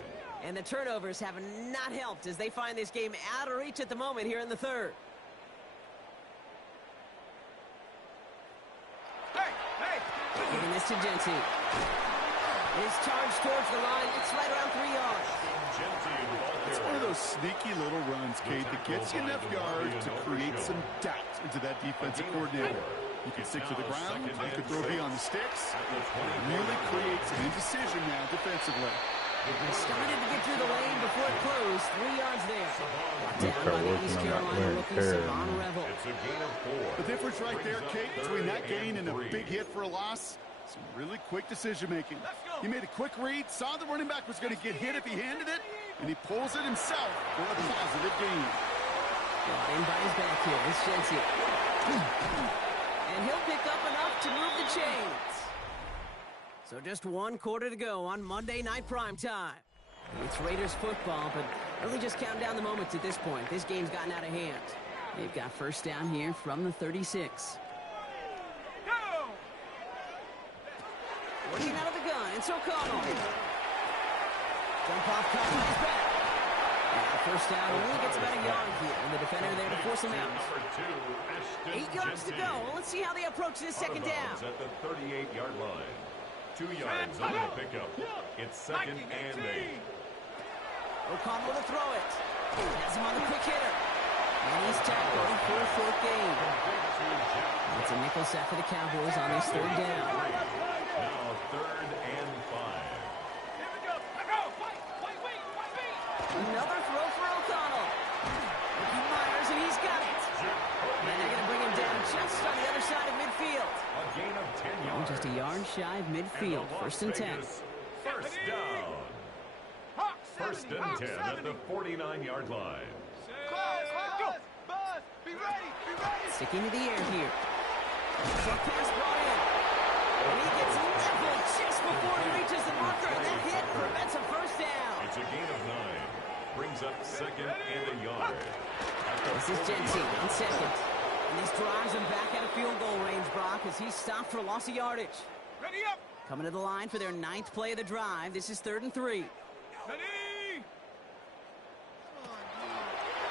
And the turnovers have not helped as they find this game out of reach at the moment here in the third. Giving this to Genty. His charge towards the line. It's right around 3 yards. It's one of those sneaky little runs, Kate, that gets you enough yards to create some doubt into that defensive coordinator. You can stick to the ground, you can throw beyond the sticks. It really creates an indecision now defensively. They started to get through the lane before it closed. 3 yards there. Down by the East Carolina rookie Savon Revel. It's a gain of 4. The difference right there, Kate, between that gain and a big hit for a loss, some really quick decision-making. He made a quick read, saw the running back was going to get hit if he handed it, and he pulls it himself for a positive gain. Got in by his back here. This Genty. And he'll pick up enough to move the chains. So just 1 quarter to go on Monday Night Primetime. It's Raiders football, but really just counting down the moments at this point. This game's gotten out of hand. They've got first down here from the 36. Working out of the gun, it's O'Connell. Jump off cut to his back. And first down only gets about a yard here, and the defender there to force him out. 8 yards to go. Well, let's see how they approach this second down. At the 38-yard line. 2 yards on the pickup. It's second and 8. O'Connell to throw it. Has him on the quick hitter. And he's tackled for a 4th gain. It's a nickel set for the Cowboys on this 3rd down. Now 3rd and 5. Another throw for O'Connell. Ricky Myers, and he's got it. And they're going to bring him down just on the other side of midfield. A gain of 10 yards. Just a yard shy of midfield. First and 10. First down. First and 10 at the 49-yard line. Be ready. Sticking to the air here. Short pass brought in. And he gets leveled just before he reaches the marker. And that hit prevents a first down. It's a gain of 9. Brings up second and a yard. This is Genty on second. And this drives him back out of field goal range, Brock, as he's stopped for loss of yardage. Ready up. Coming to the line for their 9th play of the drive. This is 3rd and 3. Ready.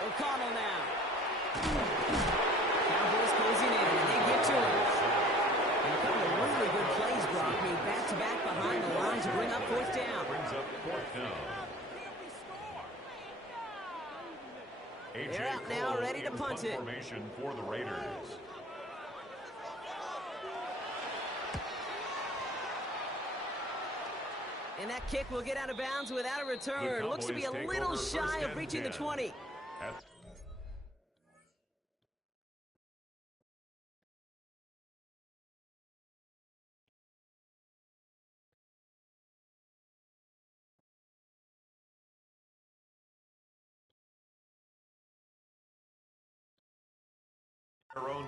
O'Connell now. Cowboys closing in, and they get to him. And a couple of really good plays, Brock, made back-to-back behind the line to bring up 4th down. Brings up 4th down. They're out now, ready to punt it. Formation for the Raiders. And that kick will get out of bounds without a return. Looks to be a little shy of reaching the 20.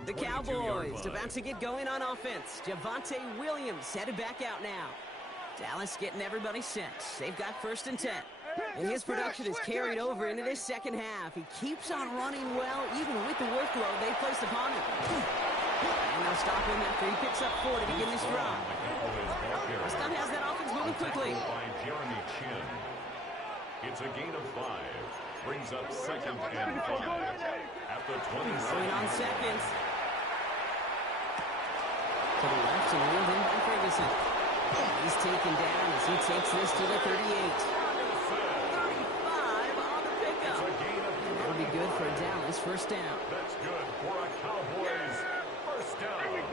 The Cowboys about to get going on offense. Javonte Williams headed back out now. Dallas getting everybody set. They've got first and 10. And his production is carried over into this second half. He keeps on running well, even with the workload they placed upon him. And they'll stop him after he picks up 4 to begin this drive. Preston has that offense moving quickly. It's a gain of 5. Brings up second and 5. At the 27. Going on seconds. To the left and reeled in by Ferguson. He's taken down as he takes this to the 38. 35 on the pickup. That'll be good for a Dallas first down. That's good for a Cowboys first down.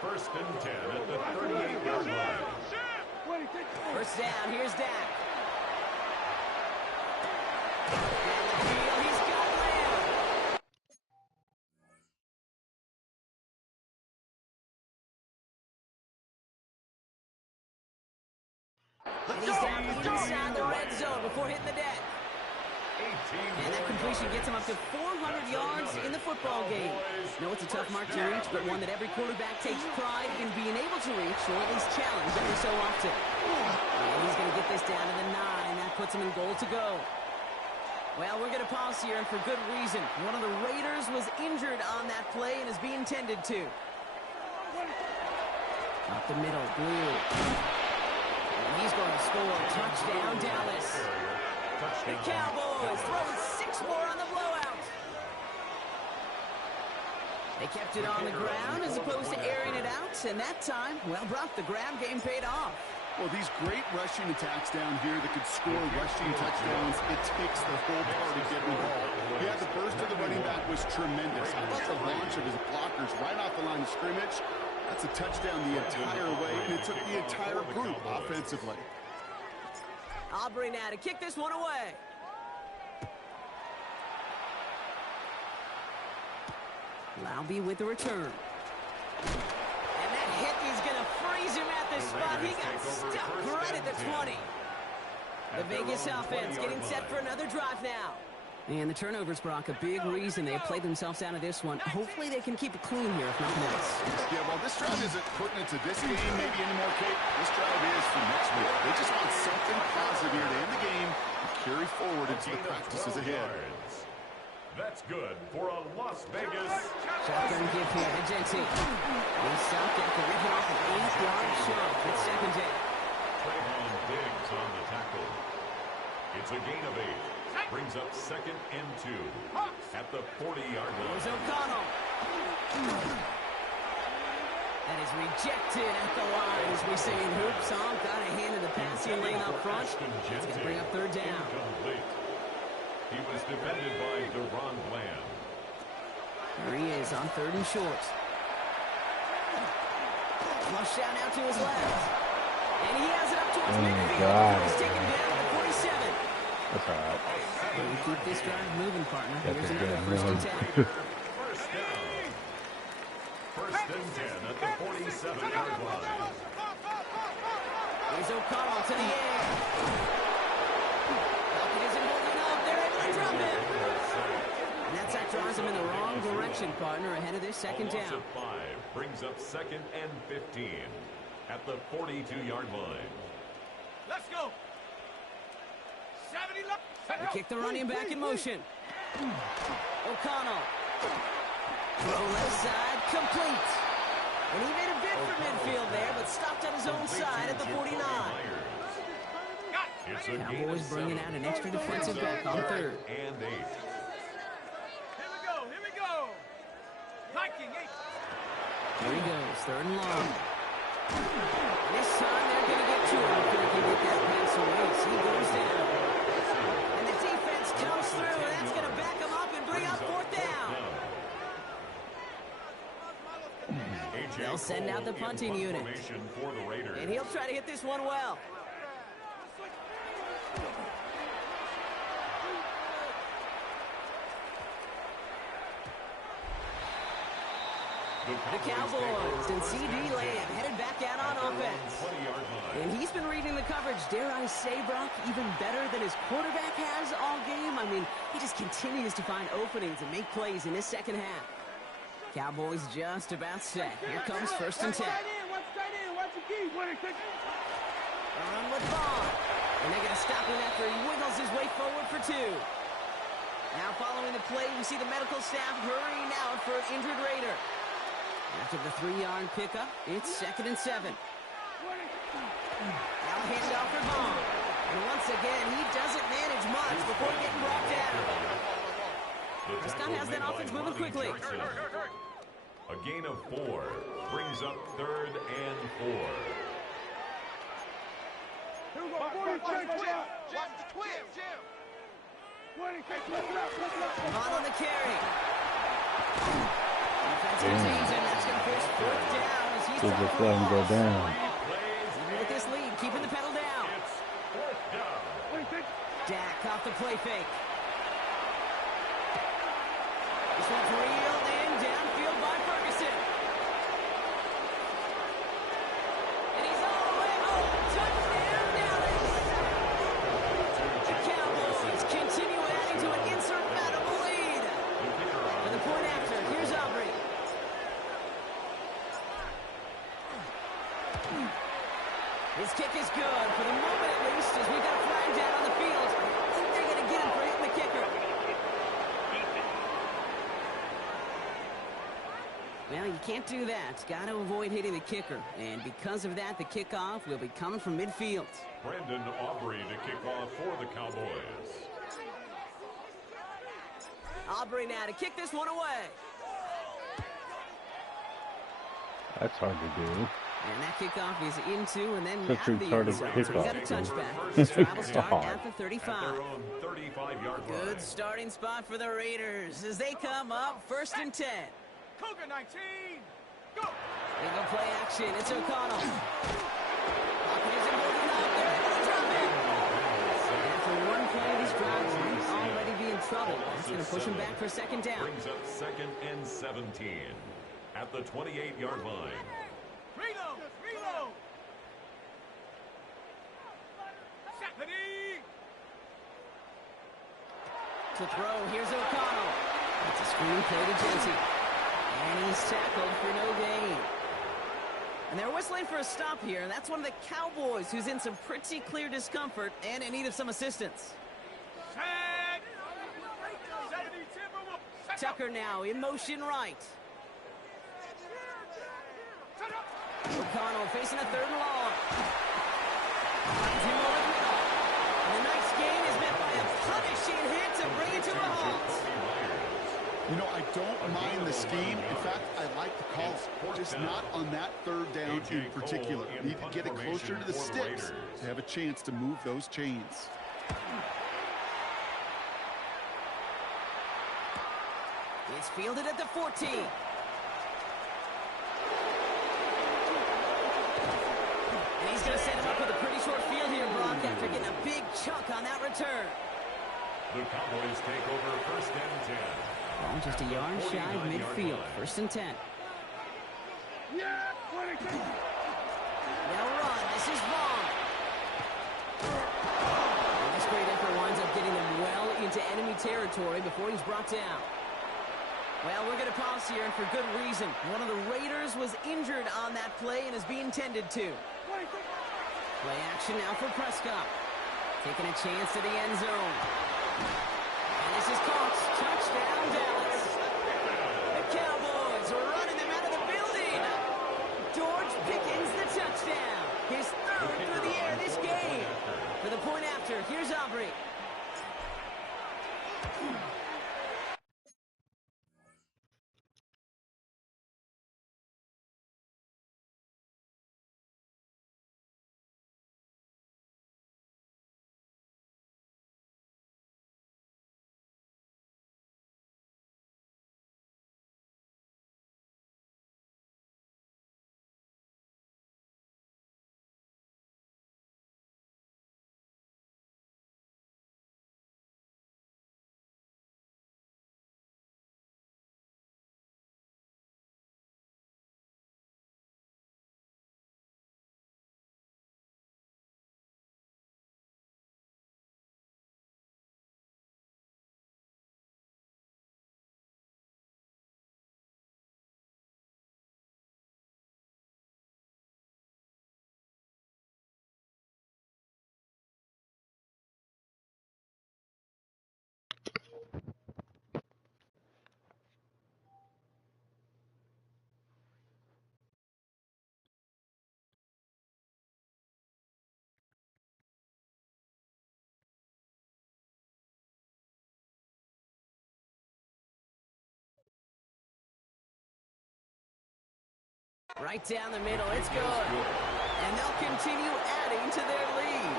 First and 10 at the 38-yard line. First down, here's Dak. Down the field, he's got Lamb. And he's down inside the red zone before hitting the deck. And that completion gets him up to 400 yards in the football game. No, it's a tough mark to reach, but one that every quarterback takes pride in being able to reach, or at least challenge every so often. And he's going to get this down to the 9. That puts him in goal to go. Well, we're going to pause here, and for good reason. One of the Raiders was injured on that play and is being tended to. Up the middle, Blue. And he's going to score. Touchdown, Dallas. The Cowboys throwing 6 more on the blowout. They kept it on the ground as opposed to airing it out, and that time, well, Brock, the grab game paid off. Well, these great rushing attacks down here that could score rushing touchdowns, it takes the whole party to get involved. Yeah, the burst of the running back was tremendous. How about the launch of his blockers right off the line of scrimmage? That's a touchdown the entire way, and it took the entire group offensively. Aubrey now to kick this one away. Laube with the return. And that hit is going to freeze him at the spot. He got stuck right at the 20. The Vegas offense getting set for another drive now. And the turnovers, Brock, a big reason they have played themselves out of this one. Hopefully they can keep it clean here, if nothing else. Yeah, well, this drive isn't putting it to this game, maybe anymore, Kate. This drive is for next week. They just want something positive here to end the game and carry forward into the practices ahead. That's good for a Las Vegas. Shotgun give here to Genty. He stopped after ripping off an 8-yard shot. It's second down. Trayvon Diggs on the tackle. It's a gain of 8. Brings up second and 2 at the 40-yard line. Here's O'Connell. That is rejected at the line, as we say in hoops. Got a hand in the passing lane up front. It's going to bring up third down. Incomplete. He was defended by DeRon Bland. There he is on third and short. Flush out now to his left. And he has it up towards midfield. He's taken down at the 47. That's all right. You keep this drive moving, partner. Here's another first and 10. First down. First and 10 at the 47-yard line. Here's O'Connell to the air. Falcon isn't holding up. They're able to drop him. And that drives him in the wrong direction, partner, ahead of this second down. At 5 brings up second and 15 at the 42-yard line. Let's go. They kick the running back in motion. O'Connell. Throw left side, complete. And he made a bid for midfield there, but stopped on his own side at the 49. Cowboys bringing out an extra defensive back on third. And 8. Here we go. Viking 8. Here he goes, third and long. This time they're going to get to him if they can get that pass away. So he goes down. And the defense comes through, and that's going to back him up and bring up fourth down. They'll send out the punting unit. For the Raiders. And he'll try to hit this one well. The Cowboys and C.D. Lamb headed back out on offense. And he's been reading the coverage, dare I say, Brock, even better than his quarterback has all game. I mean, he just continues to find openings and make plays in this second half. Cowboys just about set. Here comes first and 10. Run with Vaughn. And they're going to stop him after he wiggles his way forward for 2. Now following the play, we see the medical staff hurrying out for an injured Raider. After the 3-yard pickup, it's second and 7. Now hand off for Vaughn. And once again, he doesn't manage much before getting brought down. Prescott has that offense moving quickly. A gain of 4 brings up third and 4. Ball on the carry. Defensive teams, and that's going to force fourth down as he's Just off let him go down. Even with this lead, keeping the pedal down. Dak off the play fake. This one's reeled in downfield by Ferguson. And he's all the way home. Touchdown, Dallas. The Cowboys continue adding to an insurmountable lead. For the point after, here's Aubrey. His kick is good, for the moment at least, as we've got a flag down on the field. I think they're going to get him for hitting the kicker. Well, you can't do that. Got to avoid hitting the kicker. And because of that, the kickoff will be coming from midfield. Brandon Aubrey to kick off for the Cowboys. Aubrey now to kick this one away. That's hard to do. And that kickoff is into and then Such out of a the retarded end zone. So we got a kickoff. touchback. This drive will start God. at the 35. At their own 35-yard line. Good starting spot for the Raiders as they come up first and 10. Cougar 19, go! They go play action. It's O'Connell. Pocket isn't moving up. They're able to drop it. After one play, these drives might already be in trouble. That's going to push him back for second down. Brings up 2nd and 17 at the 28-yard line. Reload! Reload! Ready! To throw, here's O'Connell. It's a screen play to Jency. And he's tackled for no gain. And they're whistling for a stop here, and that's one of the Cowboys who's in some pretty clear discomfort and in need of some assistance. Set! 70 Timberwolves! Tucker now in motion right. Set up! O'Connell facing a third and long. Finds him over the middle. And the nice gain is met by a punishing hit to bring it to a halt. You know, I don't mind the scheme. In fact, I like the call. Just not on that third down in particular. Need to get it closer to the sticks to have a chance to move those chains. It's fielded at the 14. And he's going to set him up with a pretty short field here, Brock, after getting a big chunk on that return. The Cowboys take over 1st and 10. Ball just a yard shy of midfield. 1st and 10. Now run. This is wrong. And this great effort winds up getting them well into enemy territory before he's brought down. Well, we're going to pause here, and for good reason. One of the Raiders was injured on that play and is being tended to. Play action now for Prescott. Taking a chance to the end zone. And this is caught. Touchdown, Dallas. The Cowboys are running them out of the building. George Pickens, the touchdown. His third through the air this game. For the point after, here's Aubrey. Right down the middle. It's good. And they'll continue adding to their lead.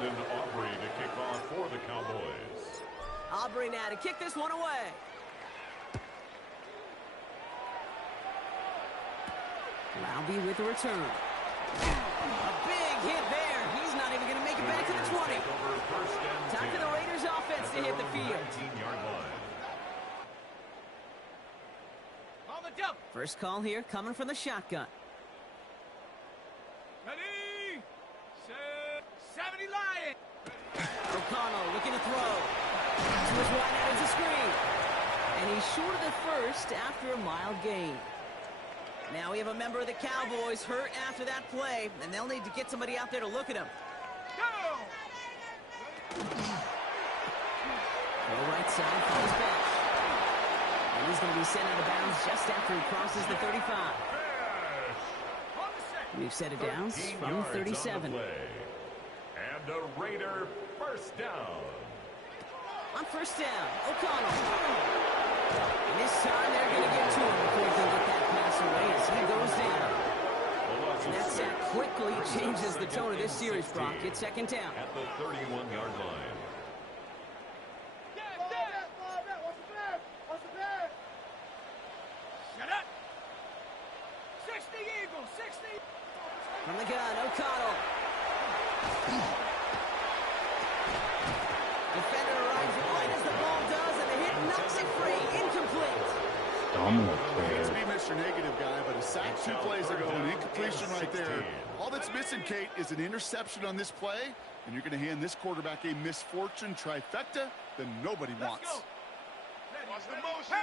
Brendan Aubrey to kick off for the Cowboys. Aubrey now to kick this one away. Laube with the return. A big hit there. He's not even going to make it back to the 20. Time for the Raiders offense to hit the field. 19-yard line. First call here coming from the shotgun. Ready, 70 Lion. O'Connell looking to throw. To his right out, it's a screen. And he's short of the first after a mild gain. Now we have a member of the Cowboys hurt after that play, and they'll need to get somebody out there to look at him. Go! On the right side for his bench. And he's going to be sent out of bounds just after he crosses the 35. We've set it down from 37. And a Raider first down. On first down, O'Connell. And this time they're going to get to him before he can get that pass away as he goes down. And that sack quickly changes the tone of this series, Brock. It's second down. At the 31-yard line. Shut up! 60 Eagles, 60! From the gun, O'Connell. Defender arrives right as the ball does, and the hit knocks it free. Incomplete. Dominant It's player. me, Mr. Negative guy, but a sack 2 plays ago, an incompletion right there. All that's missing, Kate, is an interception on this play, and you're going to hand this quarterback a misfortune trifecta that nobody wants. What's the motion?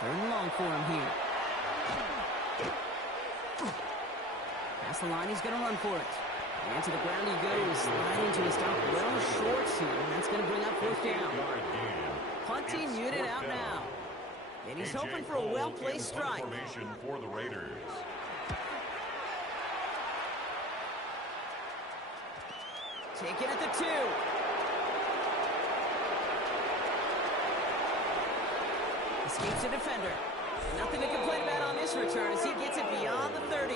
Third and long for him here. Past the line, he's going to run for it. And to the ground he goes, sliding to a stop well short here. And that's going to bring up fourth down. Punting unit out now. And he's hoping for a well-placed strike. Formation for the Raiders. Taken at the 2. Escapes the defender. Nothing to complain about on this return as he gets it beyond the 30.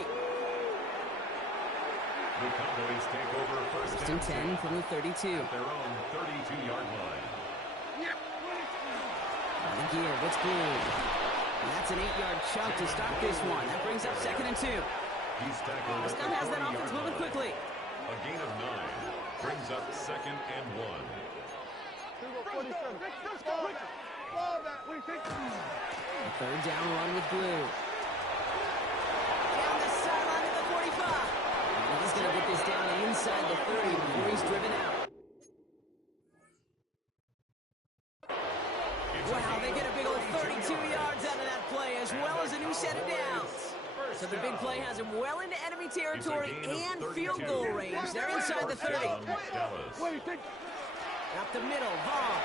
The Cowboys take over First and 10 from the 32. at their own 32-yard line. On the gear, what's blue? And that's an 8-yard chunk to start this one. That brings up second and 2. He's tackled This at time the has that 40-yard offense moving line. quickly. A gain of 9 brings up second and 1. A third down run with blue. Down the sideline to the 45. And he's going to get this down inside the 30 before he's driven out. Wow, they get a big old 32 yards out of that play as well as a new set of downs. So the big play has him well into enemy territory and field goal range. They're inside the 30. Up the middle, Vaughn.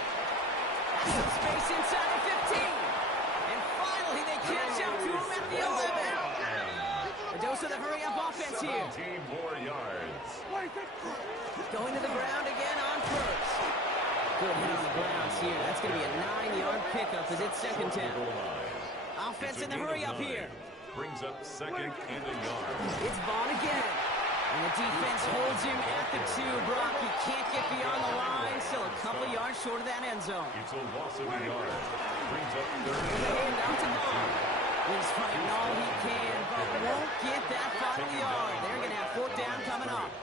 That's some space inside the 15. And finally they catch up to him at the 11. A dose of the hurry-up offense here. 17 more yards. Going to the ground again on first. Good hit on the grounds here. That's going to be a 9-yard pickup as it's second down. Offense in the hurry-up here. Brings up second and a yard. It's Vaughn again. And the defense holds him at the 2. Brock, he can't get beyond the line. Still a couple yards short of that end zone. It's a loss of a yard. Brings up third And out to and Vaughn. He's fighting all he can, but won't get that final yard. They're going to have fourth down coming up.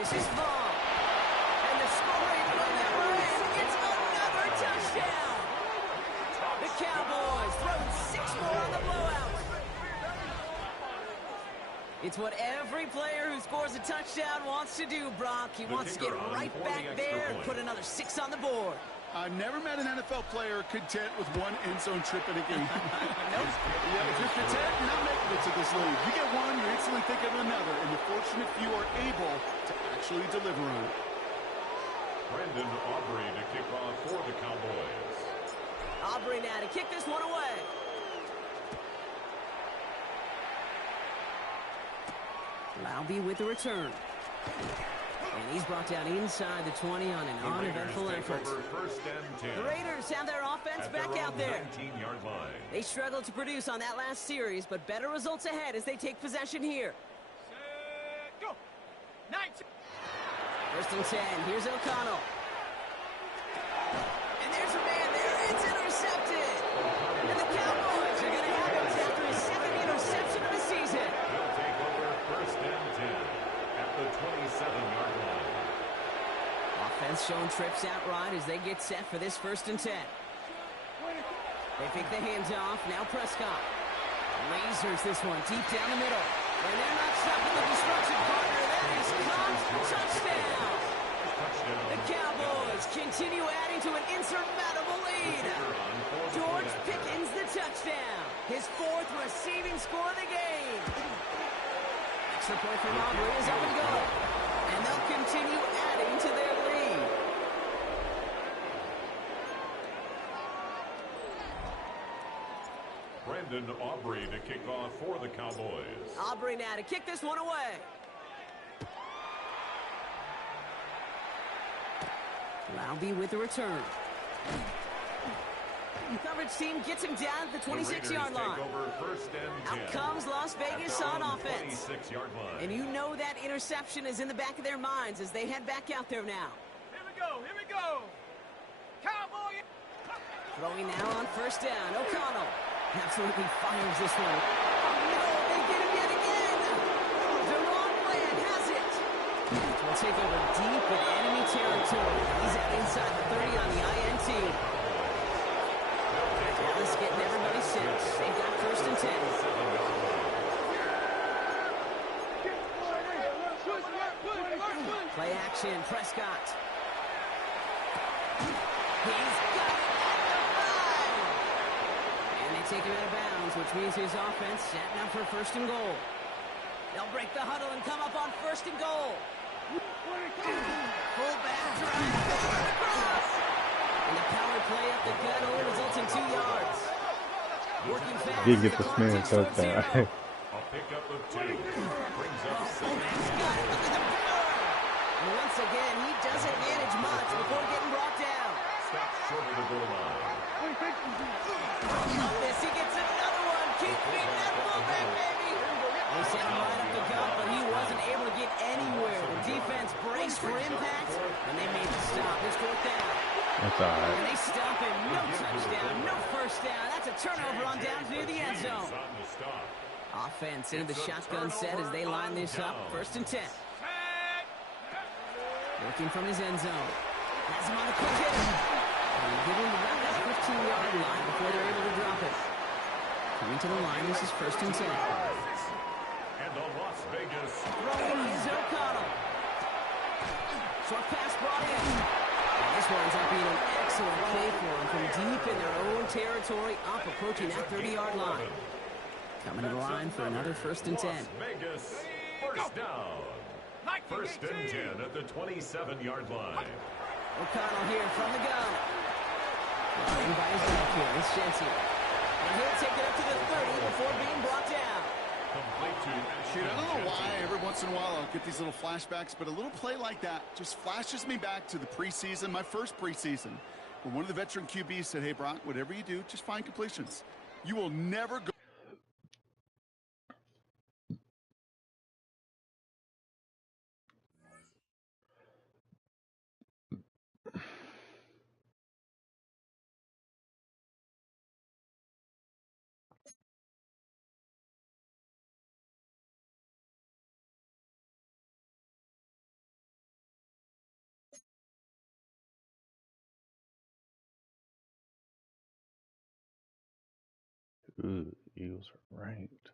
This is Vaughn. And the scoring will never end. It's another touchdown. The Cowboys throwing 6 more on the blowout. It's what every player who scores a touchdown wants to do, Brock. He wants to get right back there and put another 6 on the board. I've never met an NFL player content with one end zone trip in a game. Nope. Yeah, if you're content, you're not making it to this league. You get one, you're instantly thinking of another, and the fortunate few are able to actually deliver on it. Brendan Aubrey to kick off for the Cowboys. Aubrey now to kick this one away. Laube with the return. And he's brought down inside the 20 on an uneventful effort. First and 10. The Raiders have their offense back out there. 19-yard line. They struggled to produce on that last series, but better results ahead as they take possession here. Go! 19! First and 10. Here's O'Connell. And there's a man there. It's intercepted. And the Cowboys are going to have it after his second interception of the season. He'll take over first and 10 at the 27-yard line. Offense showing trips out right as they get set for this first and 10. They pick the hands off. Now Prescott. Lasers this one deep down the middle. And they're not stopping the destruction partner. That is caught. Touchdown. The Cowboys continue adding to an insurmountable lead. George Pickens the touchdown. His fourth receiving score of the game. Extra point from Aubrey is up and good. And they'll continue adding to their lead. Brandon Aubrey to kick off for the Cowboys. Aubrey now to kick this one away. Loudby with the return. Coverage team gets him down at the 26-yard line. First and 10. Out comes Las Vegas on offense. 26-yard line. And you know that interception is in the back of their minds as they head back out there now. Here we go, here we go. Cowboy. Throwing now on first down. O'Connell absolutely fires this one. Oh no, they get him yet again. Deron Bland has it. Will take over deep in enemy territory. He's out inside the 30 on the INT. Dallas getting everybody six. They've got first and 10. Play action, Prescott. He's got it at the 5. And they take him out of bounds, which means his offense setting up for first and goal. They'll break the huddle and come up on first and goal. Fullback drive across. And the power play up the gut only results in 2 yards. Working fast. Did get the Smith touchdown. A pickup of 2. Brings up Fullback's got it. Look at the power. And once again, he doesn't manage much before getting brought down. Stop short of the goal line. On this, he gets another one. Keep beating that fullback, baby. They sent him right up the gut, but he wasn't able to get anywhere. The defense braced for impact, and they made the stop. It's fourth down. That's all right. And they stop him. No touchdown, no first down. That's a turnover on down near the end zone. On the stop. Offense into the shotgun set as they line this up. First and 10. Working from his end zone. Has him on the quick hit. And they give him about that 15-yard line before they're able to drop it. Coming to the line, this is first and 10. And the Las Vegas. Throwing is O'Connell. Short pass brought in. And this winds up being an excellent play for them from deep in their own territory, up approaching that 30-yard line. Coming to the line for another first and 10. Las Vegas. First down. First and 10 at the 27-yard line. O'Connell here from the gun. Running by his back here is Shensi. And he'll take it up to the 30 before being brought down. Complete to Shoot, I don't know why every once in a while I'll get these little flashbacks, but a little play like that just flashes me back to the preseason, my first preseason, where one of the veteran QBs said, hey, Brock, whatever you do, just find completions. You will never go. Ooh, Eagles are ranked.